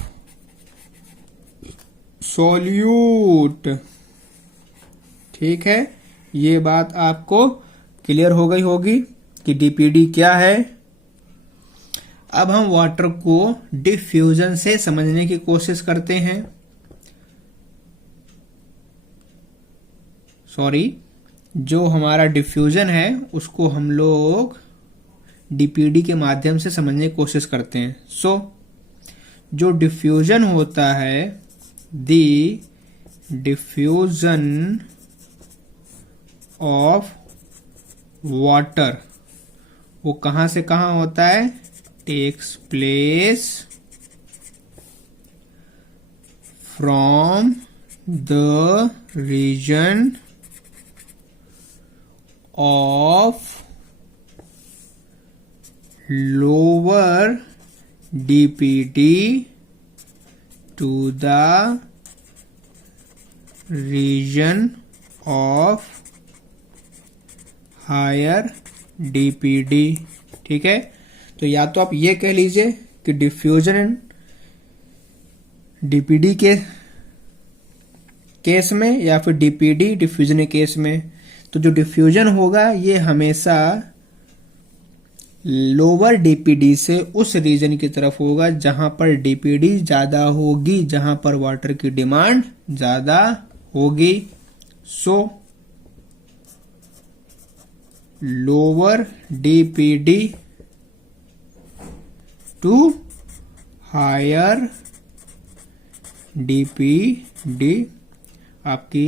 solute। ठीक है, ये बात आपको क्लियर हो गई होगी कि dpd क्या है। अब हम वाटर को डिफ्यूजन से समझने की कोशिश करते हैं। जो हमारा डिफ्यूजन है उसको हम लोग डीपीडी के माध्यम से समझने की कोशिश करते हैं। जो डिफ्यूजन होता है, द डिफ्यूजन ऑफ वाटर, वो कहां से कहां होता है? Takes place from the region of lower dpd to the region of higher dpd। ठीक है, तो या तो आप ये कह लीजिए कि डिफ्यूजन डीपीडी के केस में या फिर डीपीडी डिफ्यूजन के केस में। तो जो डिफ्यूजन होगा ये हमेशा लोअर डीपीडी से उस रीजन की तरफ होगा जहां पर डीपीडी ज्यादा होगी, जहां पर वाटर की डिमांड ज्यादा होगी। Lower DPD to higher DPD आपकी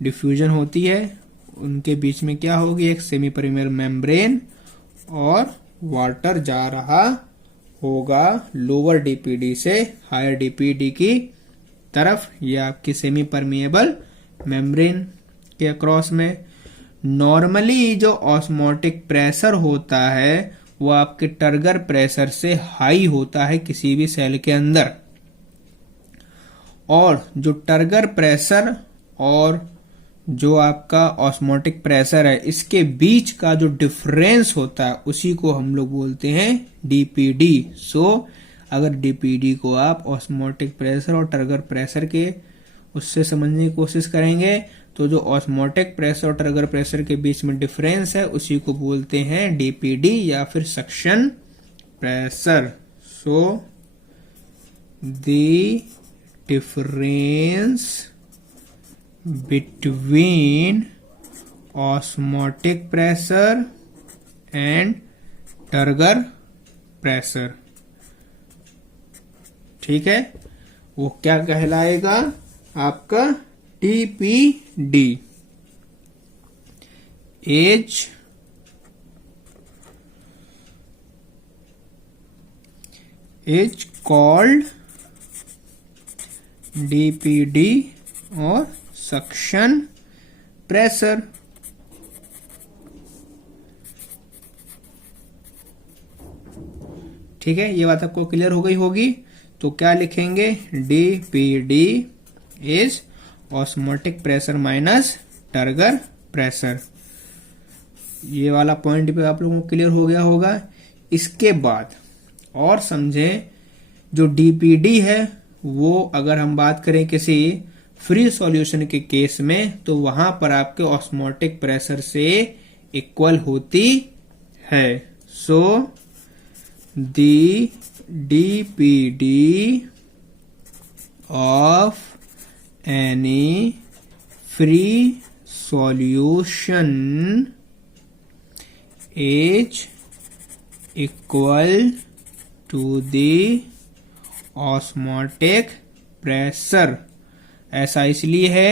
डिफ्यूजन होती है। उनके बीच में क्या होगी? एक सेमी परमेबल मेम्ब्रेन और वाटर जा रहा होगा लोअर डीपीडी से हायर डीपीडी की तरफ, या आपकी सेमी परमेबल मेम्ब्रेन के अक्रॉस में। नॉर्मली जो ऑस्मोटिक प्रेशर होता है वो आपके टर्गर प्रेशर से हाई होता है किसी भी सेल के अंदर, और जो टर्गर प्रेशर और जो आपका ऑस्मोटिक प्रेशर है इसके बीच का जो डिफरेंस होता है उसी को हम लोग बोलते हैं डीपीडी। अगर डीपीडी को आप ऑस्मोटिक प्रेशर और टर्गर प्रेशर के उससे समझने की कोशिश करेंगे तो जो ऑस्मोटिक प्रेशर और टर्गर प्रेशर के बीच में डिफरेंस है उसी को बोलते हैं डीपीडी या फिर suction pressure. The difference between osmotic pressure and turgor pressure, ठीक है, वो क्या कहलाएगा? आपका TPD is called DPD और सक्शन प्रेशर। ठीक है, ये बात आपको क्लियर हो गई होगी। तो क्या लिखेंगे? DPD is osmotic pressure minus turgor pressure. ये वाला पॉइंट पे आप लोगों को क्लियर हो गया होगा। इसके बाद और समझें, जो डीपीडी है वो अगर हम बात करें किसी फ्री सॉल्यूशन के केस में तो वहां पर आपके ऑस्मोटिक प्रेशर से इक्वल होती है। The DPD of any free solution is equal to the osmotic pressure. ऐसा इसलिए है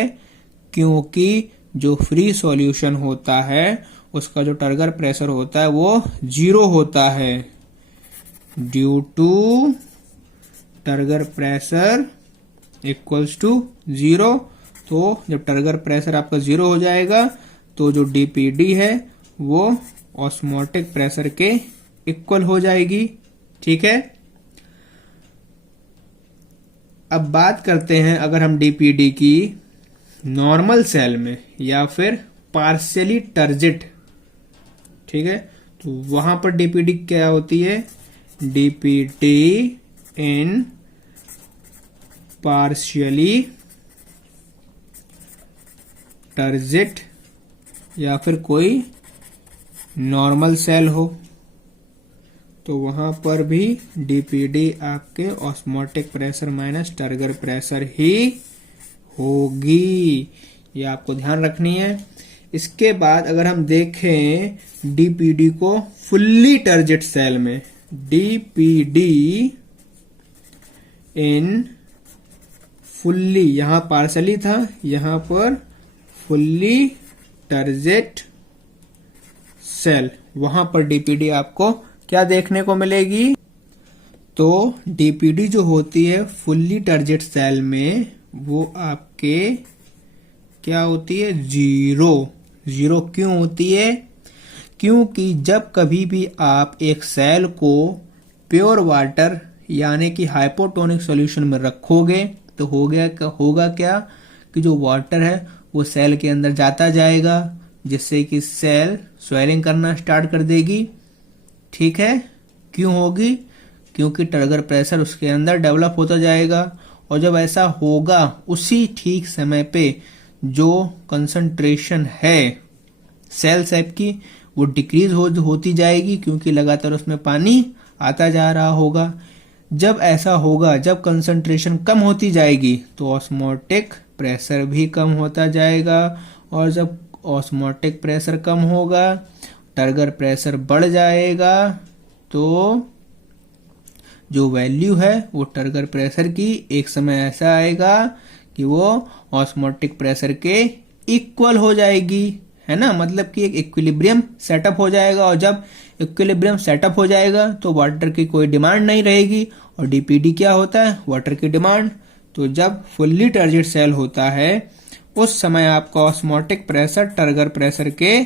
क्योंकि जो फ्री सॉल्यूशन होता है उसका जो टर्गर प्रेशर होता है वो 0 होता है, due to turgor pressure equals to 0। तो जब टर्गर प्रेशर आपका 0 हो जाएगा तो जो डीपीडी है वो ऑस्मोटिक प्रेशर के इक्वल हो जाएगी। ठीक है, अब बात करते हैं अगर हम डीपीडी की नॉर्मल सेल में या फिर पार्शियली टर्जिट ठीक है, तो वहां पर डीपीडी क्या होती है, डीपीडी इन पार्शियली टर्जिट या फिर कोई नॉर्मल सेल हो, तो वहां पर भी डीपीडी आपके osmotic pressure minus turgor pressure ही होगी, ये आपको ध्यान रखनी है। इसके बाद अगर हम देखें डीपीडी को फुल्ली टर्जिट सेल में, डीपीडी इन फुल्ली, यहां पार्शली था, यहां पर फुल्ली टर्जिट सेल, वहां पर डीपीडी आपको क्या देखने को मिलेगी, तो डीपीडी जो होती है फुल्ली टर्जिट सेल में वो आपके क्या होती है, जीरो। जीरो क्यों होती है, क्योंकि जब कभी भी आप एक सेल को प्योर वाटर यानी कि हाइपोटोनिक सॉल्यूशन में रखोगे तो होगा क्या कि जो वाटर है वो सेल के अंदर जाता जाएगा, जिससे कि सेल स्वेलिंग करना स्टार्ट कर देगी। ठीक है, क्यों होगी, क्योंकि टर्गर प्रेशर उसके अंदर डेवलप होता जाएगा, और जब ऐसा होगा उसी ठीक समय पे जो कंसंट्रेशन है सेल सेप की वो डिक्रीज होती जाएगी, क्योंकि लगातार उसमें पानी आता जा रहा होगा। जब ऐसा होगा, जब कंसंट्रेशन कम होती जाएगी तो ऑस्मोटिक प्रेशर भी कम होता जाएगा, और जब ऑस्मोटिक प्रेशर कम होगा टर्गर प्रेशर बढ़ जाएगा, तो जो वैल्यू है वो टर्गर प्रेशर की एक समय ऐसा आएगा कि वो ऑस्मोटिक प्रेशर के इक्वल हो जाएगी, है ना, मतलब कि एक इक्विलिब्रियम सेटअप हो जाएगा, और जब इक्विलिब्रियम सेटअप हो जाएगा तो वाटर की कोई डिमांड नहीं रहेगी, और डीपीडी क्या होता है, वाटर की डिमांड। तो जब फुल्ली टर्जिट सेल होता है उस समय आपका ऑस्मोटिक प्रेशर टर्गर प्रेशर के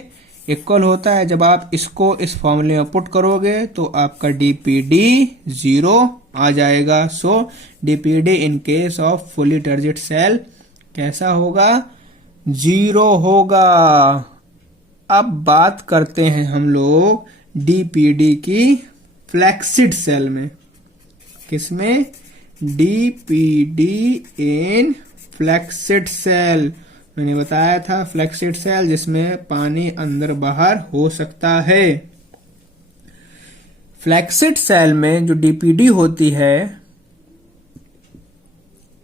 इक्वल होता है। जब आप इसको इस फॉर्मूले में पुट करोगे तो आपका डीपीडी जीरो आ जाएगा। So DPD in case of fully turgid cell कैसा होगा, जीरो होगा। अब बात करते हैं हम लोग डीपीडी की फ्लैक्सिड सेल में। किसमें, डीपीडी इन फ्लैक्सिड सेल। मैंने बताया था फ्लैक्सिड सेल जिसमें पानी अंदर बाहर हो सकता है। फ्लैक्सिड सेल में जो डीपीडी होती है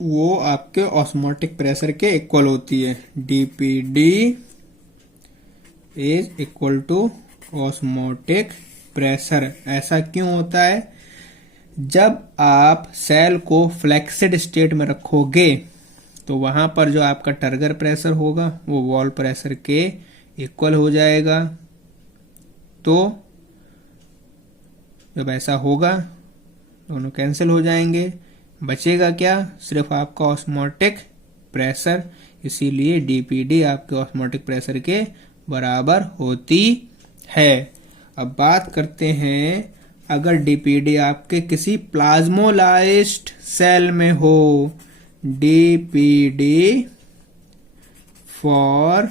वो आपके ऑस्मोटिक प्रेशर के इक्वल होती है। DPD is equal to osmotic pressure. ऐसा क्यों होता है, जब आप सेल को फ्लैक्सिड स्टेट में रखोगे तो वहां पर जो आपका टर्गर प्रेशर होगा वो वॉल प्रेशर के इक्वल हो जाएगा। तो जब ऐसा होगा दोनों कैंसिल हो जाएंगे, बचेगा क्या, सिर्फ आपका ऑस्मोटिक प्रेशर। इसीलिए डीपीडी आपके ऑस्मोटिक प्रेशर के बराबर होती है। अब बात करते हैं अगर डीपीडी आपके किसी प्लाज्मोलाइज्ड सेल में हो, DPD for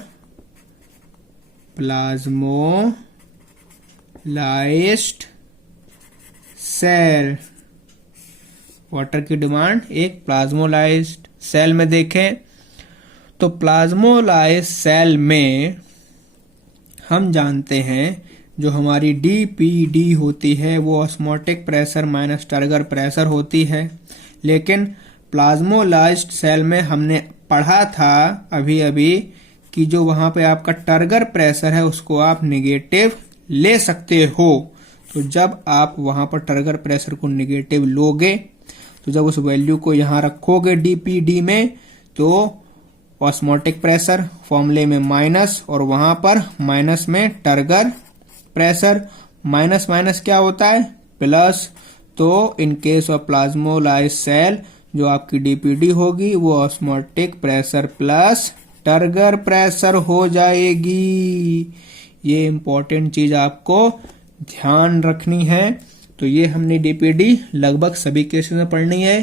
plasmolysed cell. Water की डिमांड एक प्लाज्मोलाइज्ड सेल में देखें तो प्लाज्मोलाइज्ड सेल में हम जानते हैं जो हमारी डीपीडी होती है वो osmotic pressure minus turgor pressure होती है। लेकिन प्लाज्मोलाइज्ड सेल में हमने पढ़ा था अभी अभी कि जो वहां पे आपका टर्गर प्रेशर है उसको आप नेगेटिव ले सकते हो। तो जब आप वहां पर टर्गर प्रेशर को नेगेटिव लोगे तो जब उस वैल्यू को यहां रखोगे डीपीडी में तो ऑस्मोटिक प्रेशर फॉर्मूले में माइनस और वहां पर माइनस में टर्गर प्रेशर। माइनस माइनस क्या होता है, प्लस। तो in case of plasmolysed cell जो आपकी डीपीडी होगी वो osmotic pressure plus turgor pressure हो जाएगी। ये इंपॉर्टेंट चीज आपको ध्यान रखनी है। तो ये हमने डीपीडी लगभग सभी केसेस में पढ़नी है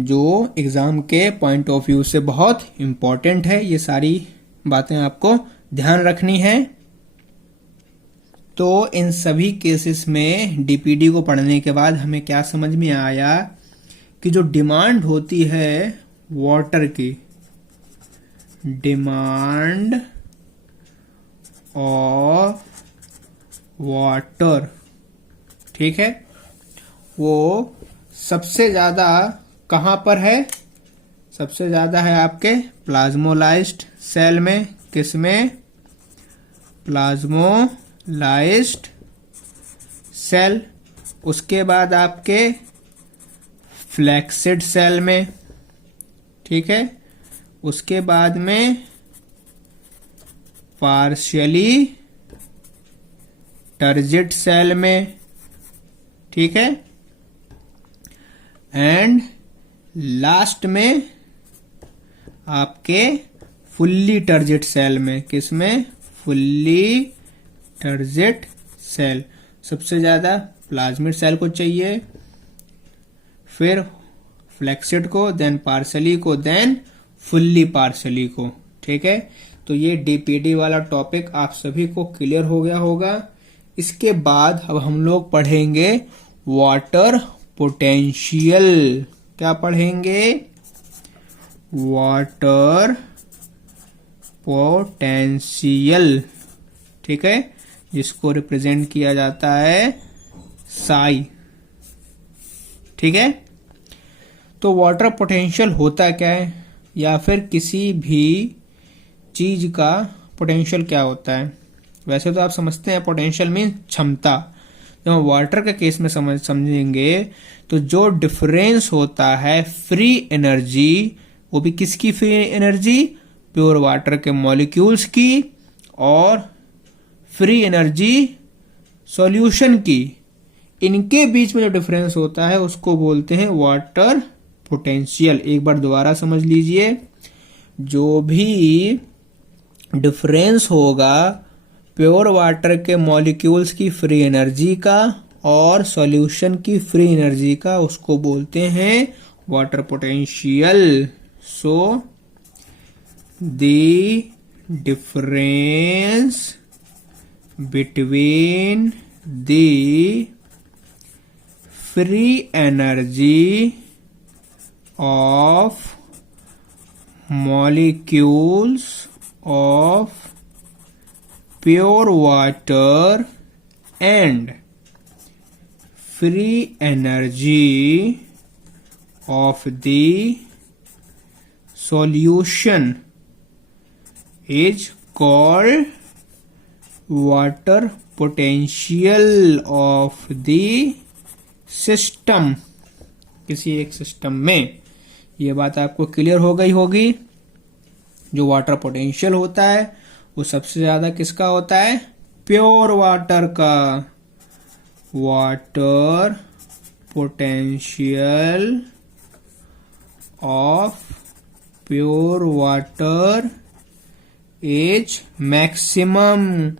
जो एग्जाम के पॉइंट ऑफ व्यू से बहुत इंपॉर्टेंट है। ये सारी बातें आपको ध्यान रखनी है। तो इन सभी केसेस में डीपीडी को पढ़ने के बाद हमें क्या समझ में आया कि जो डिमांड होती है वाटर की, डिमांड ऑफ वाटर, ठीक है, वो सबसे ज्यादा कहां पर है? सबसे ज्यादा है आपके प्लाज्मोलाइज्ड सेल में। किसमें? Plasmolysed cell. उसके बाद आपके फ्लैक्सिड सेल में, ठीक है। उसके बाद में पार्शियली टर्जिड सेल में, ठीक है। एंड लास्ट में आपके फुल्ली टर्जिड सेल में। किसमें? Fully turgid cell. सबसे ज्यादा प्लाज्मिड सेल को चाहिए, फिर फ्लैक्सिड को, देन पार्सली को, देन फुल्ली पार्सली को, ठीक है। तो ये डीपीडी वाला टॉपिक आप सभी को क्लियर हो गया होगा। इसके बाद अब हम लोग पढ़ेंगे वाटर पोटेंशियल। क्या पढ़ेंगे? वाटर पोटेंशियल, ठीक है, जिसको रिप्रेजेंट किया जाता है साई, ठीक है। तो वाटर पोटेंशियल होता क्या है, या फिर किसी भी चीज का पोटेंशियल क्या होता है? वैसे तो आप समझते हैं पोटेंशियल मीन क्षमता। जब हम वाटर के केस में समझेंगे तो जो डिफरेंस होता है फ्री एनर्जी, वो भी किसकी फ्री एनर्जी? प्योर वाटर के मॉलिक्यूल्स की, और फ्री एनर्जी सॉल्यूशन की। इनके बीच में जो डिफरेंस होता है उसको बोलते हैं वाटर पोटेंशियल। एक बार दोबारा समझ लीजिए, जो भी डिफरेंस होगा प्योर वाटर के मॉलिक्यूल्स की फ्री एनर्जी का और सॉल्यूशन की फ्री एनर्जी का, उसको बोलते हैं water potential. So the difference between the free energy of molecules of pure water and free energy of the solution is called water potential of the system। किसी एक system में ये बात आपको क्लियर हो गई होगी। जो वाटर पोटेंशियल होता है वो सबसे ज्यादा किसका होता है? प्योर वाटर का। Water potential of pure water is maximum.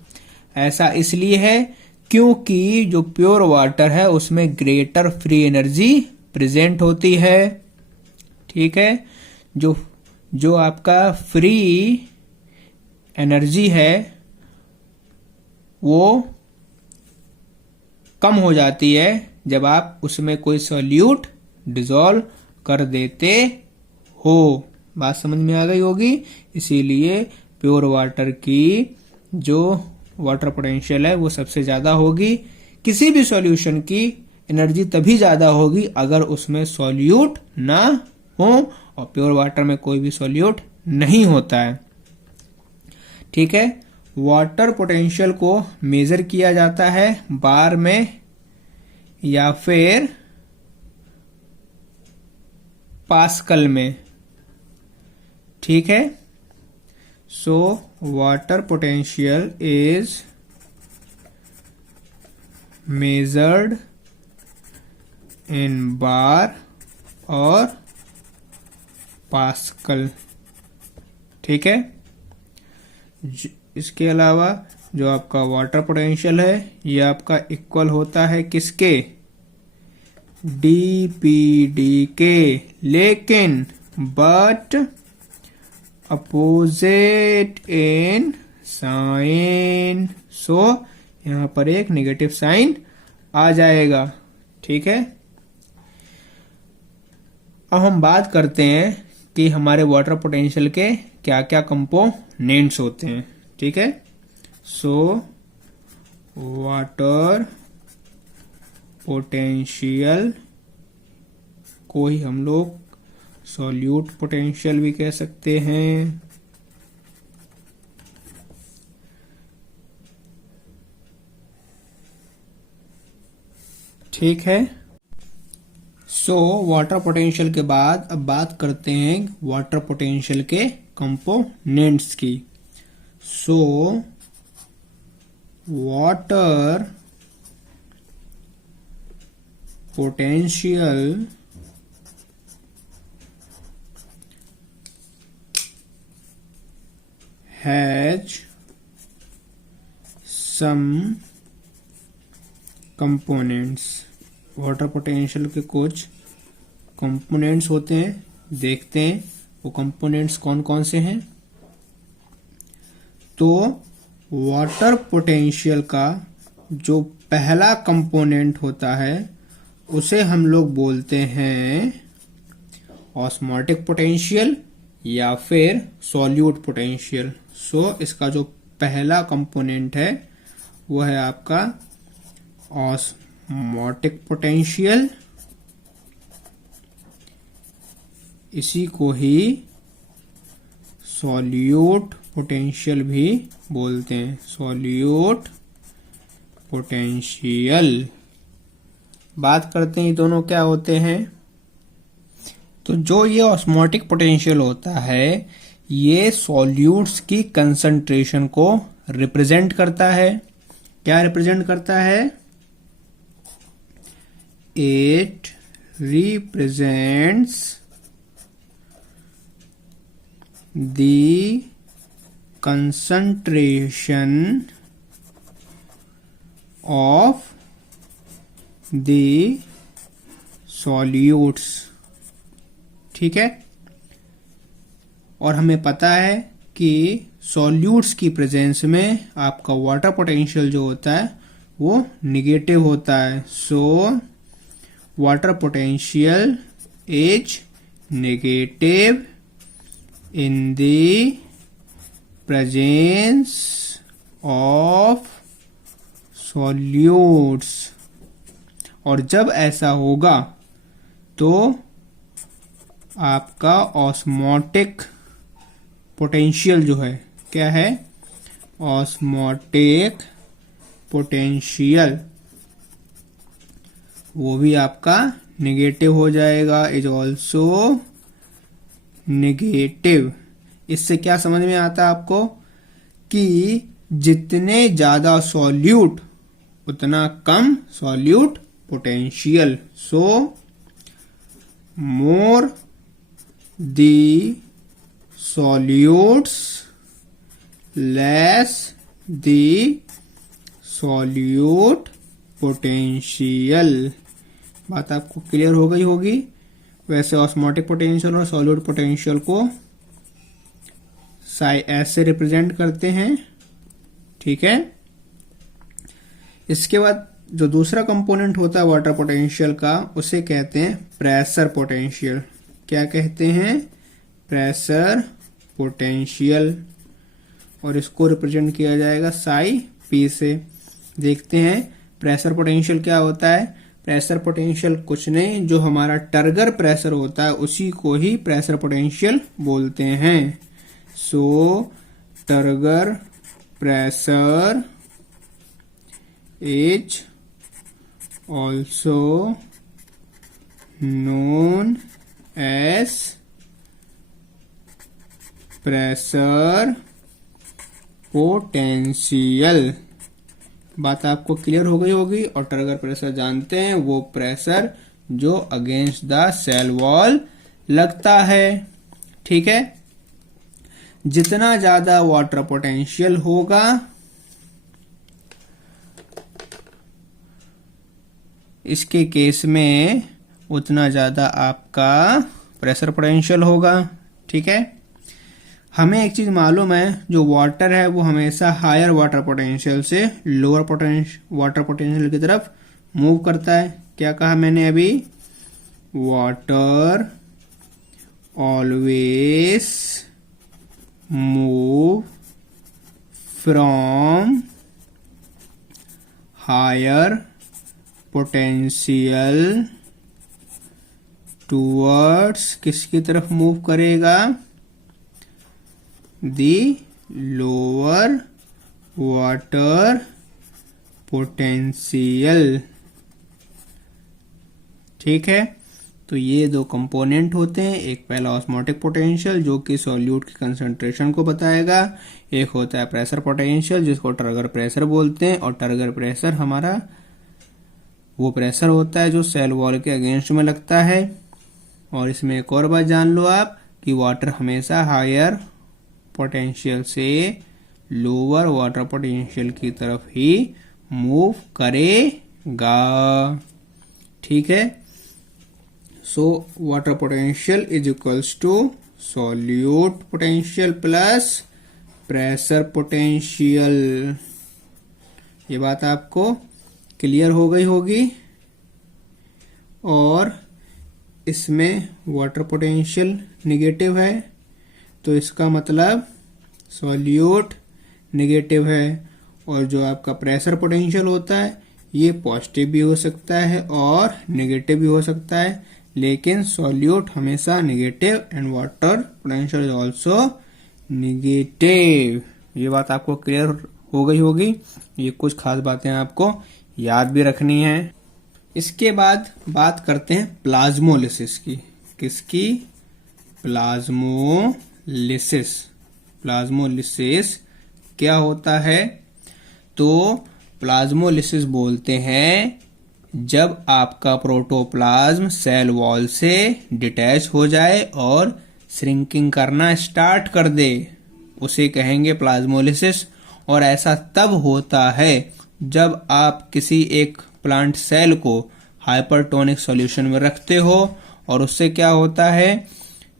ऐसा इसलिए है क्योंकि जो प्योर वाटर है उसमें ग्रेटर फ्री एनर्जी प्रेजेंट होती है, ठीक है। जो आपका फ्री एनर्जी है वो कम हो जाती है जब आप उसमें कोई सॉल्यूट डिसॉल्व कर देते हो। बात समझ में आ गई होगी। इसीलिए प्योर वाटर की जो वाटर पोटेंशियल है वो सबसे ज्यादा होगी। किसी भी सॉल्यूशन की एनर्जी तभी ज्यादा होगी अगर उसमें सॉल्यूट ना हो, और प्योर वाटर में कोई भी सॉल्यूट नहीं होता है, ठीक है। वाटर पोटेंशियल को मेजर किया जाता है बार में या फिर पास्कल में, ठीक है। So water potential is measured in bar और पास्कल, ठीक है। इसके अलावा जो आपका वाटर पोटेंशियल है ये आपका इक्वल होता है किसके? डीपीडी के, लेकिन बट अपोजिट इन साइन, सो यहां पर एक नेगेटिव साइन आ जाएगा। ठीक है, अब हम बात करते हैं कि हमारे वाटर पोटेंशियल के क्या क्या कंपोनेंट्स होते हैं। ठीक है, सो वाटर पोटेंशियल को ही हम लोग सॉल्यूट पोटेंशियल भी कह सकते हैं। ठीक है, सो वाटर पोटेंशियल के बाद अब बात करते हैं वाटर पोटेंशियल के कंपोनेंट्स की। सो water potential has some components। Water potential के कुछ कंपोनेंट्स होते हैं, देखते हैं वो कंपोनेंट्स कौन कौन से हैं। तो वाटर पोटेंशियल का जो पहला कंपोनेंट होता है उसे हम लोग बोलते हैं ऑस्मोटिक पोटेंशियल या फिर सॉल्यूट पोटेंशियल। सो इसका जो पहला कंपोनेंट है वो है आपका ऑस्मोटिक पोटेंशियल, इसी को ही सॉल्यूट पोटेंशियल भी बोलते हैं, सॉल्यूट पोटेंशियल। बात करते हैं ये दोनों क्या होते हैं। तो जो ये ऑस्मोटिक पोटेंशियल होता है ये सॉल्यूट्स की कंसंट्रेशन को रिप्रेजेंट करता है। क्या रिप्रेजेंट करता है? It represents the concentration of the solutes. ठीक है, और हमें पता है कि सॉल्यूट्स की प्रेजेंस में आपका वाटर पोटेंशियल जो होता है वो निगेटिव होता है। So water potential is negative in the presence of solutes. और जब ऐसा होगा तो आपका ऑस्मोटिक पोटेंशियल जो है क्या है? ऑस्मोटिक पोटेंशियल वो भी आपका नेगेटिव हो जाएगा, इज ऑल्सो नेगेटिव। इससे क्या समझ में आता है आपको कि जितने ज्यादा सॉल्यूट उतना कम solute potential. So more the solutes less the solute potential। बात आपको क्लियर हो गई होगी। वैसे ऑस्मोटिक पोटेंशियल और सॉल्यूट पोटेंशियल को ऐसे रिप्रेजेंट करते हैं। ठीक है, इसके बाद जो दूसरा कंपोनेंट होता है वाटर पोटेंशियल का उसे कहते हैं प्रेशर पोटेंशियल। क्या कहते हैं? प्रेशर पोटेंशियल, और इसको रिप्रेजेंट किया जाएगा साई पी से। देखते हैं प्रेशर पोटेंशियल क्या होता है। प्रेशर पोटेंशियल कुछ नहीं, जो हमारा टर्गर प्रेशर होता है उसी को ही प्रेशर पोटेंशियल बोलते हैं। So turgor pressure is also known as pressure potential. बात आपको क्लियर हो गई होगी। और टर्गर प्रेशर जानते हैं, वो प्रेशर जो अगेंस्ट द सेल वॉल लगता है। ठीक है, जितना ज्यादा वाटर पोटेंशियल होगा इसके केस में उतना ज्यादा आपका प्रेशर पोटेंशियल होगा। ठीक है, हमें एक चीज मालूम है, जो वाटर है वो हमेशा हायर वाटर पोटेंशियल से लोअर वाटर पोटेंशियल की तरफ मूव करता है। क्या कहा मैंने अभी? Water always move from higher potential towards, किसकी तरफ मूव करेगा? The lower water potential. ठीक है, तो ये दो कंपोनेंट होते हैं। एक पहला ऑस्मोटिक पोटेंशियल जो कि सॉल्यूट की कंसंट्रेशन को बताएगा, एक होता है प्रेशर पोटेंशियल जिसको टर्गर प्रेशर बोलते हैं। और टर्गर प्रेशर हमारा वो प्रेशर होता है जो सेल वॉल के अगेंस्ट में लगता है। और इसमें एक और बात जान लो आप कि वाटर हमेशा हायर पोटेंशियल से लोअर वाटर पोटेंशियल की तरफ ही मूव करेगा। ठीक है, so water potential is equals to solute potential plus pressure potential. ये बात आपको क्लियर हो गई होगी। और इसमें वाटर पोटेंशियल निगेटिव है तो इसका मतलब सॉल्यूट निगेटिव है। और जो आपका प्रेशर पोटेंशियल होता है ये पॉजिटिव भी हो सकता है और निगेटिव भी हो सकता है, लेकिन सॉल्यूट हमेशा negative and water potential is also negative. ये बात आपको क्लियर हो गई होगी। ये कुछ खास बातें आपको याद भी रखनी है। इसके बाद बात करते हैं प्लाज्मोलिसिस की। किसकी? प्लाज्मोलिसिस। प्लाज्मोलिसिस क्या होता है? तो प्लाज्मोलिसिस बोलते हैं जब आपका प्रोटोप्लाज्म सेल वॉल से डिटैच हो जाए और श्रिंकिंग करना स्टार्ट कर दे, उसे कहेंगे प्लाज्मोलिसिस। और ऐसा तब होता है जब आप किसी एक प्लांट सेल को हाइपरटोनिक सॉल्यूशन में रखते हो। और उससे क्या होता है,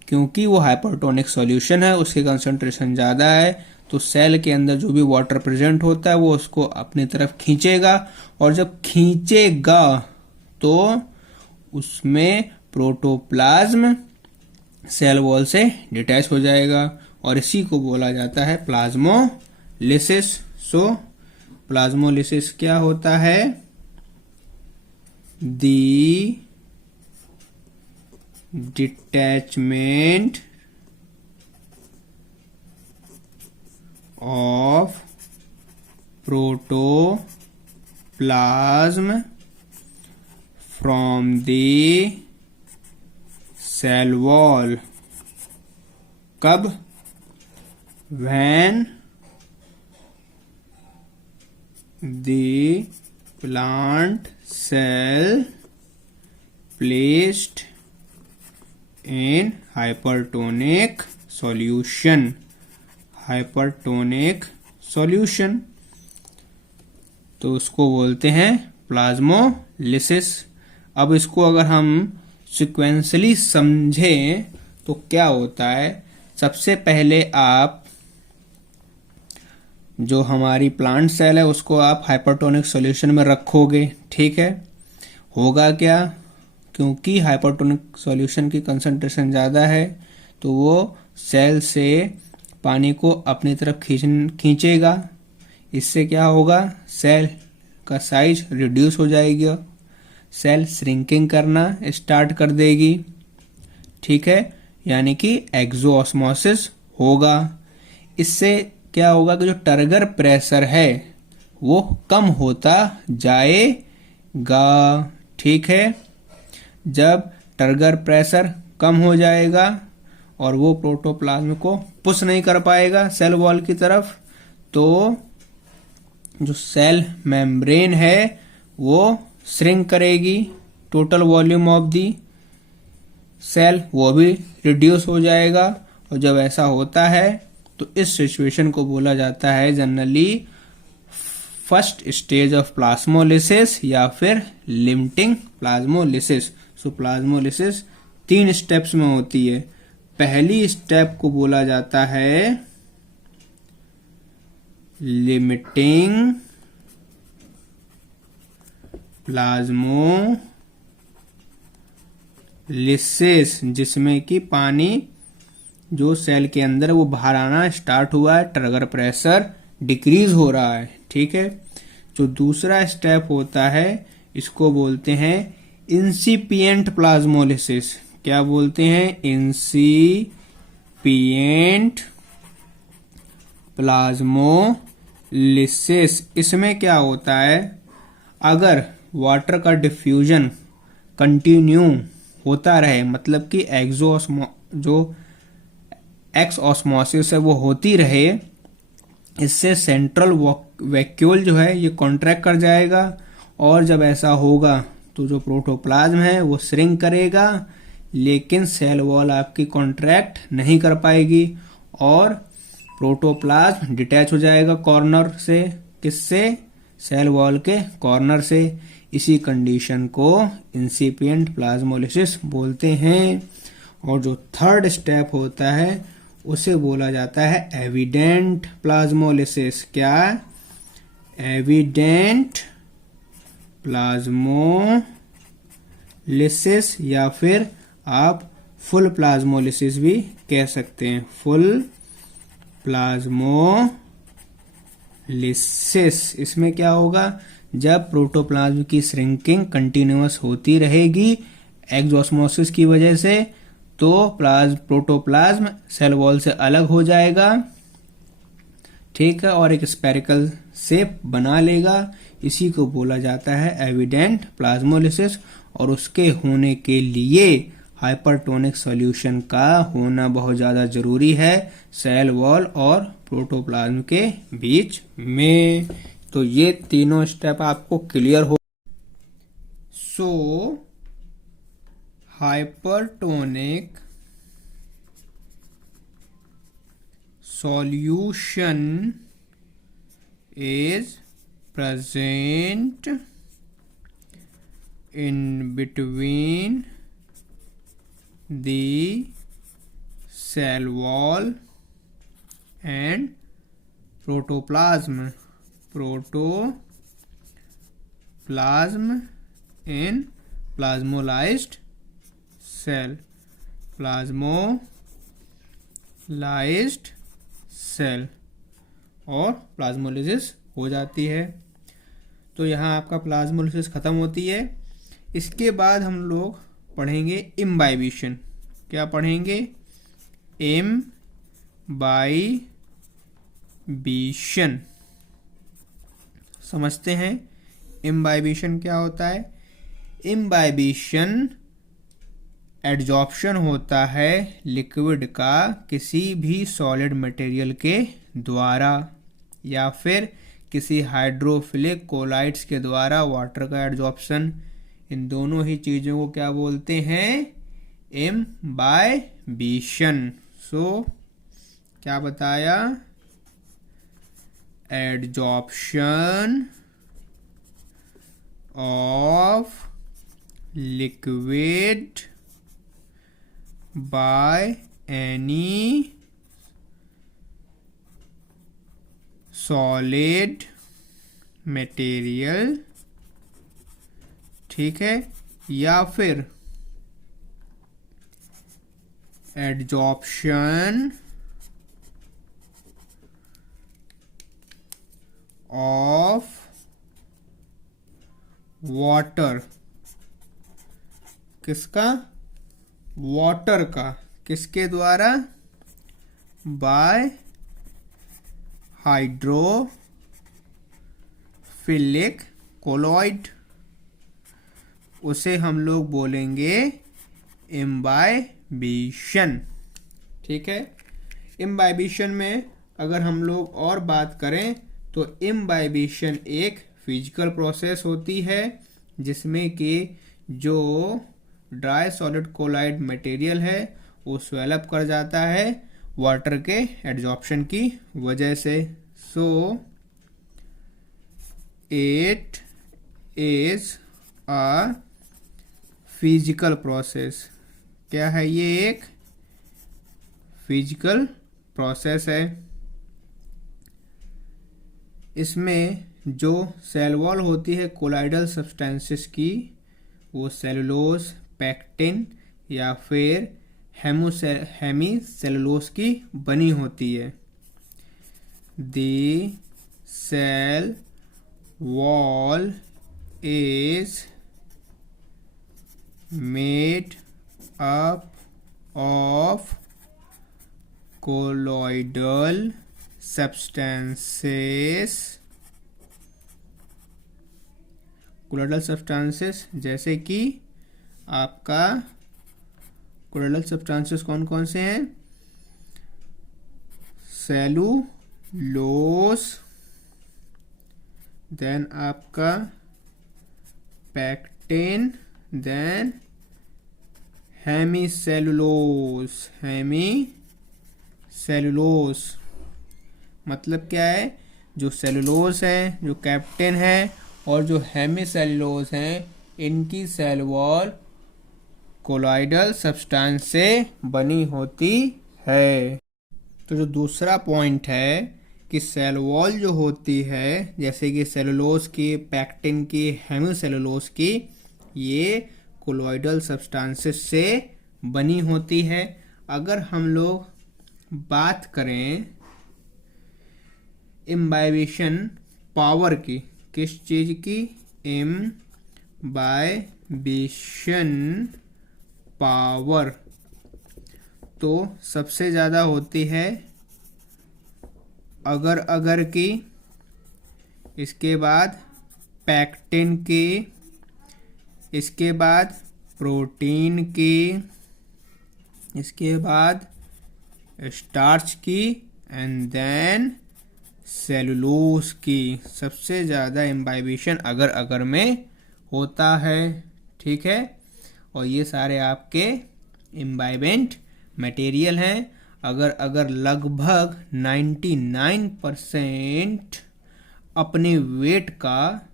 क्योंकि वो हाइपरटोनिक सॉल्यूशन है, उसकी कंसंट्रेशन ज्यादा है, तो सेल के अंदर जो भी वाटर प्रेजेंट होता है वो उसको अपनी तरफ खींचेगा। और जब खींचेगा तो उसमें प्रोटोप्लाज्म सेल वॉल से डिटैच हो जाएगा और इसी को बोला जाता है प्लाज्मोलिसिस। सो प्लाज्मोलिसिस क्या होता है? दी detachment of protoplasm from the cell wall। कब? when the plant cell placed in hypertonic solution। Hypertonic solution, तो उसको बोलते हैं प्लाज्मोलिसिस। अब इसको अगर हम सिक्वेंसली समझें तो क्या होता है, सबसे पहले आप जो हमारी प्लांट सेल है उसको आप हाइपरटोनिक सॉल्यूशन में रखोगे। ठीक है, होगा क्या, क्योंकि हाइपरटोनिक सॉल्यूशन की कंसंट्रेशन ज़्यादा है तो वो सेल से पानी को अपनी तरफ खींचेगा। इससे क्या होगा, सेल का साइज रिड्यूस हो जाएगा, सेल श्रिंकिंग करना स्टार्ट कर देगी। ठीक है, यानी कि एक्सोऑस्मोसिस होगा। इससे क्या होगा कि जो टर्गर प्रेशर है वो कम होता जाएगा। ठीक है, जब टर्गर प्रेशर कम हो जाएगा और वो प्रोटोप्लाज्म को पुश नहीं कर पाएगा सेल वॉल की तरफ, तो जो सेल मेम्ब्रेन है वो श्रिंक करेगी, total volume of the cell वो भी रिड्यूस हो जाएगा। और जब ऐसा होता है तो इस सिचुएशन को बोला जाता है generally first stage of plasmolysis या फिर लिमिटिंग प्लाज्मोलिसिस। सो प्लाज्मोलिसिस 3 स्टेप्स में होती है। पहली स्टेप को बोला जाता है लिमिटिंग प्लाज्मोलिसिस, जिसमें कि पानी जो सेल के अंदर वो बाहर आना स्टार्ट हुआ है, ट्रिगर प्रेशर डिक्रीज हो रहा है। ठीक है, जो दूसरा स्टेप होता है इसको बोलते हैं इंसिपिएंट प्लाज्मोलिसिस। क्या बोलते हैं? इंसिपिएंट प्लाज्मोलिसिस। इसमें क्या होता है, अगर वाटर का डिफ्यूजन कंटिन्यू होता रहे, मतलब कि जो एक्स ऑस्मोसिस है वो होती रहे, इससे सेंट्रल वैक्यूल जो है ये कॉन्ट्रैक्ट कर जाएगा, और जब ऐसा होगा तो जो प्रोटोप्लाज्म है वो श्रिंक करेगा, लेकिन सेल वॉल आपकी कॉन्ट्रैक्ट नहीं कर पाएगी और प्रोटोप्लाज्म डिटैच हो जाएगा कॉर्नर से। किससे? सेल वॉल के कॉर्नर से। इसी कंडीशन को इंसिपिएंट प्लाज्मोलिसिस बोलते हैं। और जो थर्ड स्टेप होता है उसे बोला जाता है एविडेंट प्लाज्मोलिसिस। क्या? एविडेंट प्लाज्मोलिसिस, या फिर आप फुल प्लाज्मोलिसिस भी कह सकते हैं। फुल प्लाज्मोलिसिस, इसमें क्या होगा, जब प्रोटोप्लाज्म की श्रिंकिंग कंटिन्यूअस होती रहेगी एक्सऑस्मोसिस की वजह से, तो प्रोटोप्लाज्म सेल वॉल से अलग हो जाएगा। ठीक है, और एक स्पेरिकल शेप बना लेगा। इसी को बोला जाता है एविडेंट प्लाज्मोलिसिस। और उसके होने के लिए हाइपरटोनिक सॉल्यूशन का होना बहुत ज्यादा जरूरी है सेल वॉल और प्रोटोप्लाज्म के बीच में। तो ये तीनों स्टेप आपको क्लियर हो। सो hypertonic solution is present in between the cell wall and protoplasm in plasmolysed cell, plasmolysed cell, और प्लाज्मोलिसिस हो जाती है। तो यहाँ आपका प्लाज्मोलिसिस खत्म होती है। इसके बाद हम लोग पढ़ेंगे इम्बाइबिशन। क्या पढ़ेंगे? इम्बाइबिशन। समझते हैं इम्बाइबिशन क्या होता है। इम्बाइबिशन एड्जॉर्प्शन होता है लिक्विड का किसी भी सॉलिड मटेरियल के द्वारा, या फिर किसी हाइड्रोफिलिक कोलाइड्स के द्वारा वाटर का एड्जॉर्प्शन। इन दोनों ही चीजों को क्या बोलते हैं? इम्बाइबिशन। सो क्या बताया? Adsorption of liquid by any solid material, ठीक है, या फिर एड्जॉर्प्शन ऑफ वाटर। किसका? वाटर का। किसके द्वारा? By hydrophilic colloid. उसे हम लोग बोलेंगे इम्बाइबिशन। ठीक है, इम्बाइबिशन में अगर हम लोग और बात करें तो इम्बाइबिशन एक फिजिकल प्रोसेस होती है जिसमें कि जो ड्राई सॉलिड कोलाइड मटेरियल है वो स्वेलअप कर जाता है वाटर के एड्जॉर्प्शन की वजह से। So it is a physical process. क्या है ये? एक फिजिकल प्रोसेस है। इसमें जो सेल वॉल होती है कोलाइडल सब्सटेंसेस की, वो सेलुलोज, पैक्टिन या फिर हेमी सेलुलोज की बनी होती है। The cell wall is made up of colloidal substances। Colloidal substances जैसे कि आपका कोलोइडल सब्सटेंसेस कौन कौन से हैं? सेलुलोज, देन आपका पैक्टिन, देन हेमीसेलुलोज। हेमीसेलुलोज मतलब क्या है? जो सेलुलोज है, जो कैप्टेन है और जो हेमीसेलुलोज हैं, इनकी सेल वॉल कोलॉइडल सब्सटेंस से बनी होती है। तो जो दूसरा पॉइंट है कि सेल वॉल जो होती है, जैसे कि सेलुलोज की, पैक्टिन की, हेमीसेलुलोज की, ये कोलॉइडल सब्सटेंसेस से बनी होती है। अगर हम लोग बात करें इम्बाइबेशन पावर की, किस चीज की? इम्बाइबेशन पावर तो सबसे ज़्यादा होती है अगर की, इसके बाद पैक्टिन की, इसके बाद प्रोटीन की, इसके बाद स्टार्च की, एंड देन सेलुलोज की। सबसे ज़्यादा इम्बाइबेशन अगर में होता है। ठीक है, और ये सारे आपके इम्बाइबेंट मटेरियल हैं। अगर लगभग 99% अपने वेट का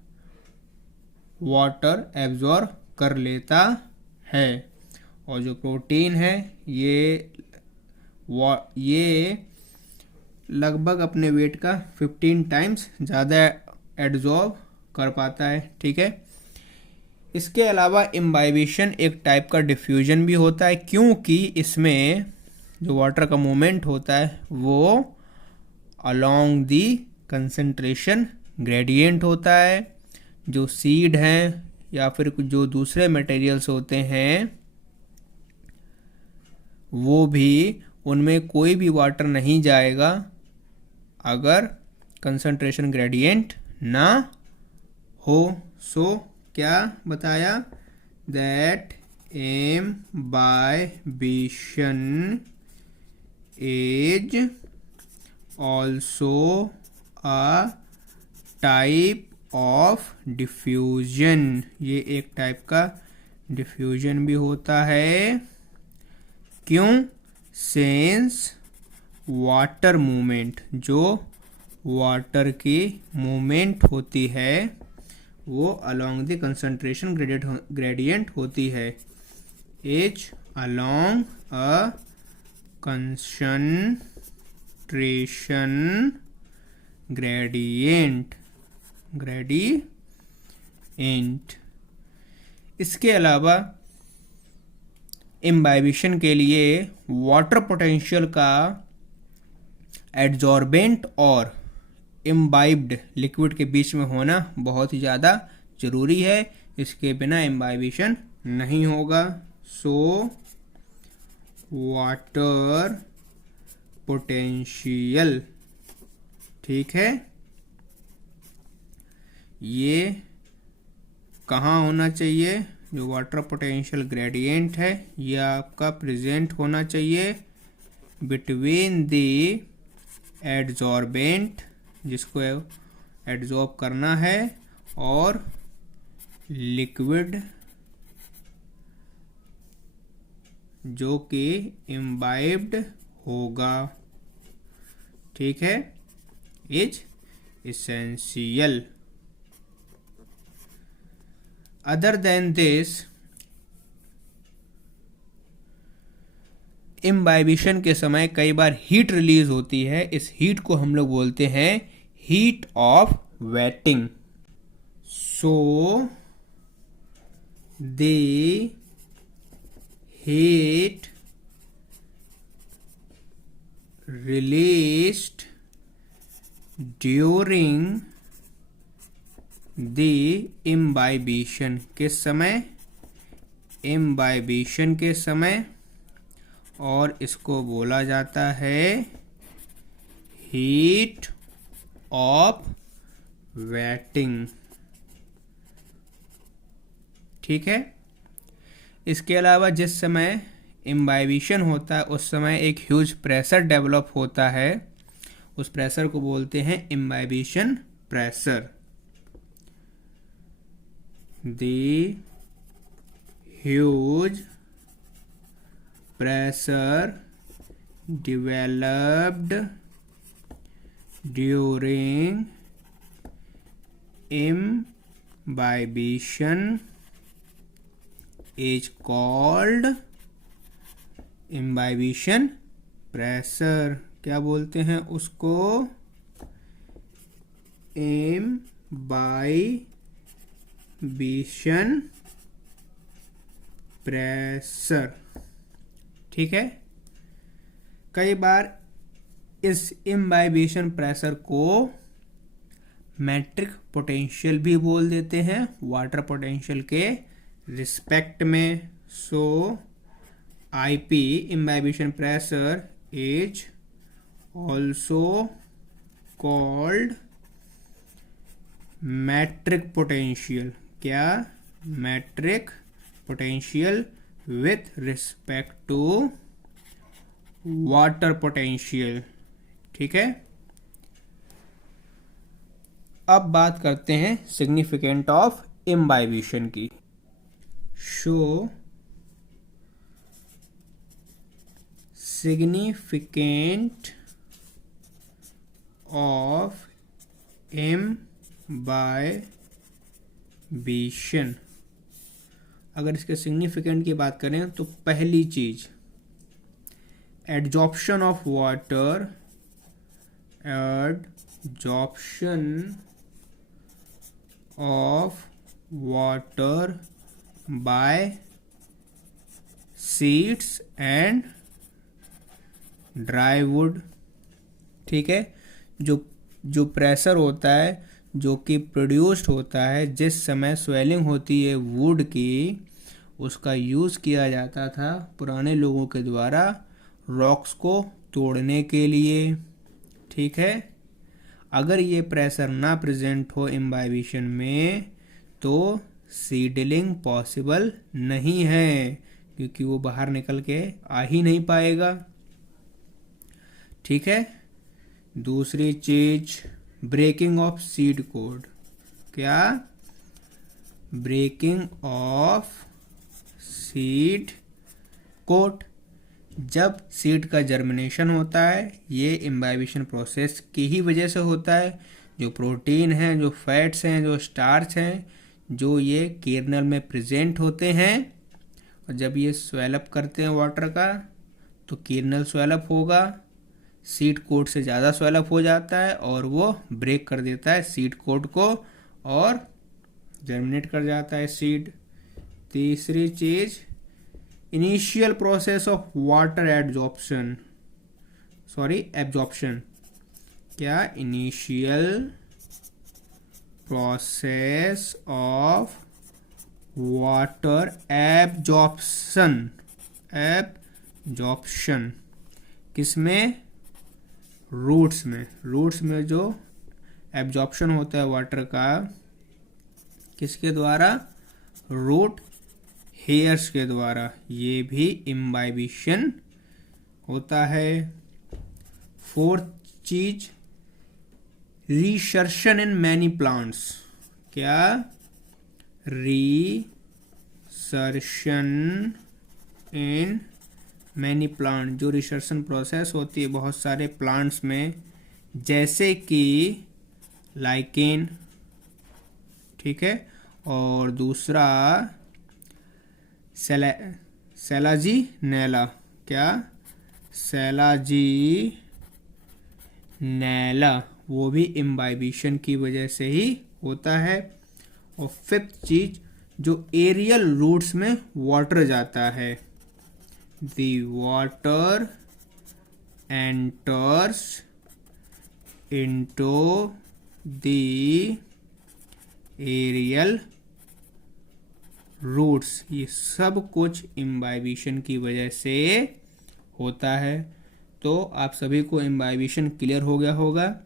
वाटर एब्जॉर्ब कर लेता है। और जो प्रोटीन है ये लगभग अपने वेट का 15 टाइम्स ज़्यादा एब्जॉर्ब कर पाता है। ठीक है, इसके अलावा इम्बाइबेशन एक टाइप का डिफ्यूजन भी होता है, क्योंकि इसमें जो वाटर का मूवमेंट होता है वो अलोंग दी कंसंट्रेशन ग्रेडियंट होता है। जो सीड हैं या फिर जो दूसरे मटेरियल्स होते हैं, वो भी, उनमें कोई भी वाटर नहीं जाएगा अगर कंसंट्रेशन ग्रेडियंट ना हो। सो क्या बताया? That imbibition is also a type of diffusion. ये एक टाइप का डिफ्यूजन भी होता है। क्यों? सेंस वाटर मूवमेंट, जो वाटर की मूवमेंट होती है वो अलोंग द कंसंट्रेशन ग्रेडियंट होती है। Is along a concentration gradient. इसके अलावा इम्बाइबेशन के लिए वाटर पोटेंशियल का एड्जॉर्बेंट और इम्बाइब्ड लिक्विड के बीच में होना बहुत ही ज़्यादा जरूरी है। इसके बिना इम्बाइबेशन नहीं होगा। सो वाटर पोटेंशियल, ठीक है, ये कहाँ होना चाहिए? जो वाटर पोटेंशियल ग्रेडियंट है ये आपका प्रेजेंट होना चाहिए बिटवीन द एड्जॉर्बेंट, जिसको एड्जॉर्ब करना है, और लिक्विड जो कि इम्बाइब्ड होगा। ठीक है, is essential. Other than this, imbibition के समय कई बार हीट रिलीज होती है, इस हीट को हम लोग बोलते हैं heat of waiting. So the heat released during the imbibition, किस समय? imbibition के समय, और इसको बोला जाता है हीट ऑफ वेटिंग। ठीक है। इसके अलावा जिस समय इम्बाइबिशन होता है उस समय एक ह्यूज प्रेशर डेवलप होता है, उस प्रेशर को बोलते हैं imbibition pressure. The huge pressure developed during imbibition is called imbibition pressure. क्या बोलते हैं उसको? Imbibition pressure. ठीक है। कई बार इस इम्बाइबिशन प्रेशर को मैट्रिक पोटेंशियल भी बोल देते हैं वाटर पोटेंशियल के रिस्पेक्ट में। सो IP imbibition pressure is also called metric potential। क्या? metric potential with respect to water potential। ठीक है। अब बात करते हैं सिग्निफिकेंट ऑफ इम्बाइबिशन की। Show significant of imbibition। अगर इसके सिग्निफिकेंट की बात करें तो पहली चीज adsorption of water, adsorption of water bye seeds and dry would. ठीक है। जो प्रेशर होता है जो कि प्रोड्यूस्ड होता है जिस समय स्वेलिंग होती है वुड की, उसका यूज़ किया जाता था पुराने लोगों के द्वारा रॉक्स को तोड़ने के लिए। ठीक है। अगर ये प्रेशर ना प्रेजेंट हो इम्बाइबिशन में तो सीडलिंग पॉसिबल नहीं है, क्योंकि वो बाहर निकल के आ ही नहीं पाएगा। ठीक है। दूसरी चीज ब्रेकिंग ऑफ सीड कोड। क्या? Breaking of seed coat. जब सीड का जर्मिनेशन होता है ये इम्बाइबिशन प्रोसेस की ही वजह से होता है। जो प्रोटीन हैं, जो फैट्स हैं, जो स्टार्च हैं, जो ये केर्नल में प्रेजेंट होते हैं, और जब ये स्वेलअप करते हैं वाटर का तो केर्नल स्वेलअप होगा, सीड कोट से ज़्यादा स्वेलअप हो जाता है और वो ब्रेक कर देता है सीड कोट को और जर्मिनेट कर जाता है सीड। तीसरी चीज initial process of water absorption, absorption. क्या? Initial process of water absorption. Absorption किसमें? रूट्स में। रूट्स में जो एब्जॉर्प्शन होता है वाटर का, किसके द्वारा? रूट हेयर्स के द्वारा। ये भी इम्बाइबिशन होता है। फोर्थ चीज रिसर्शन इन मैनी प्लांट्स। क्या? रिसर्शन इन मैनी प्लांट। जो रिसर्शन प्रोसेस होती है बहुत सारे प्लांट्स में, जैसे कि लाइकेन। ठीक है। और दूसरा सेलाजीनेला। क्या? सैलाजिनेला, वो भी इम्बाइबिशन की वजह से ही होता है। और फिफ्थ चीज, जो एरियल रूट्स में वाटर जाता है, the water enters into the aerial roots, ये सब कुछ इम्बाइबिशन की वजह से होता है। तो आप सभी को इम्बाइबिशन क्लियर हो गया होगा।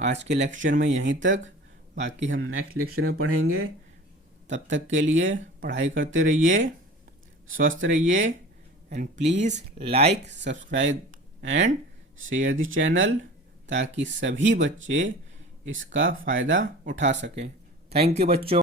आज के लेक्चर में यहीं तक, बाकी हम नेक्स्ट लेक्चर में पढ़ेंगे। तब तक के लिए पढ़ाई करते रहिए, स्वस्थ रहिए, and please like, subscribe and share the channel, ताकि सभी बच्चे इसका फ़ायदा उठा सकें। थैंक यू बच्चों।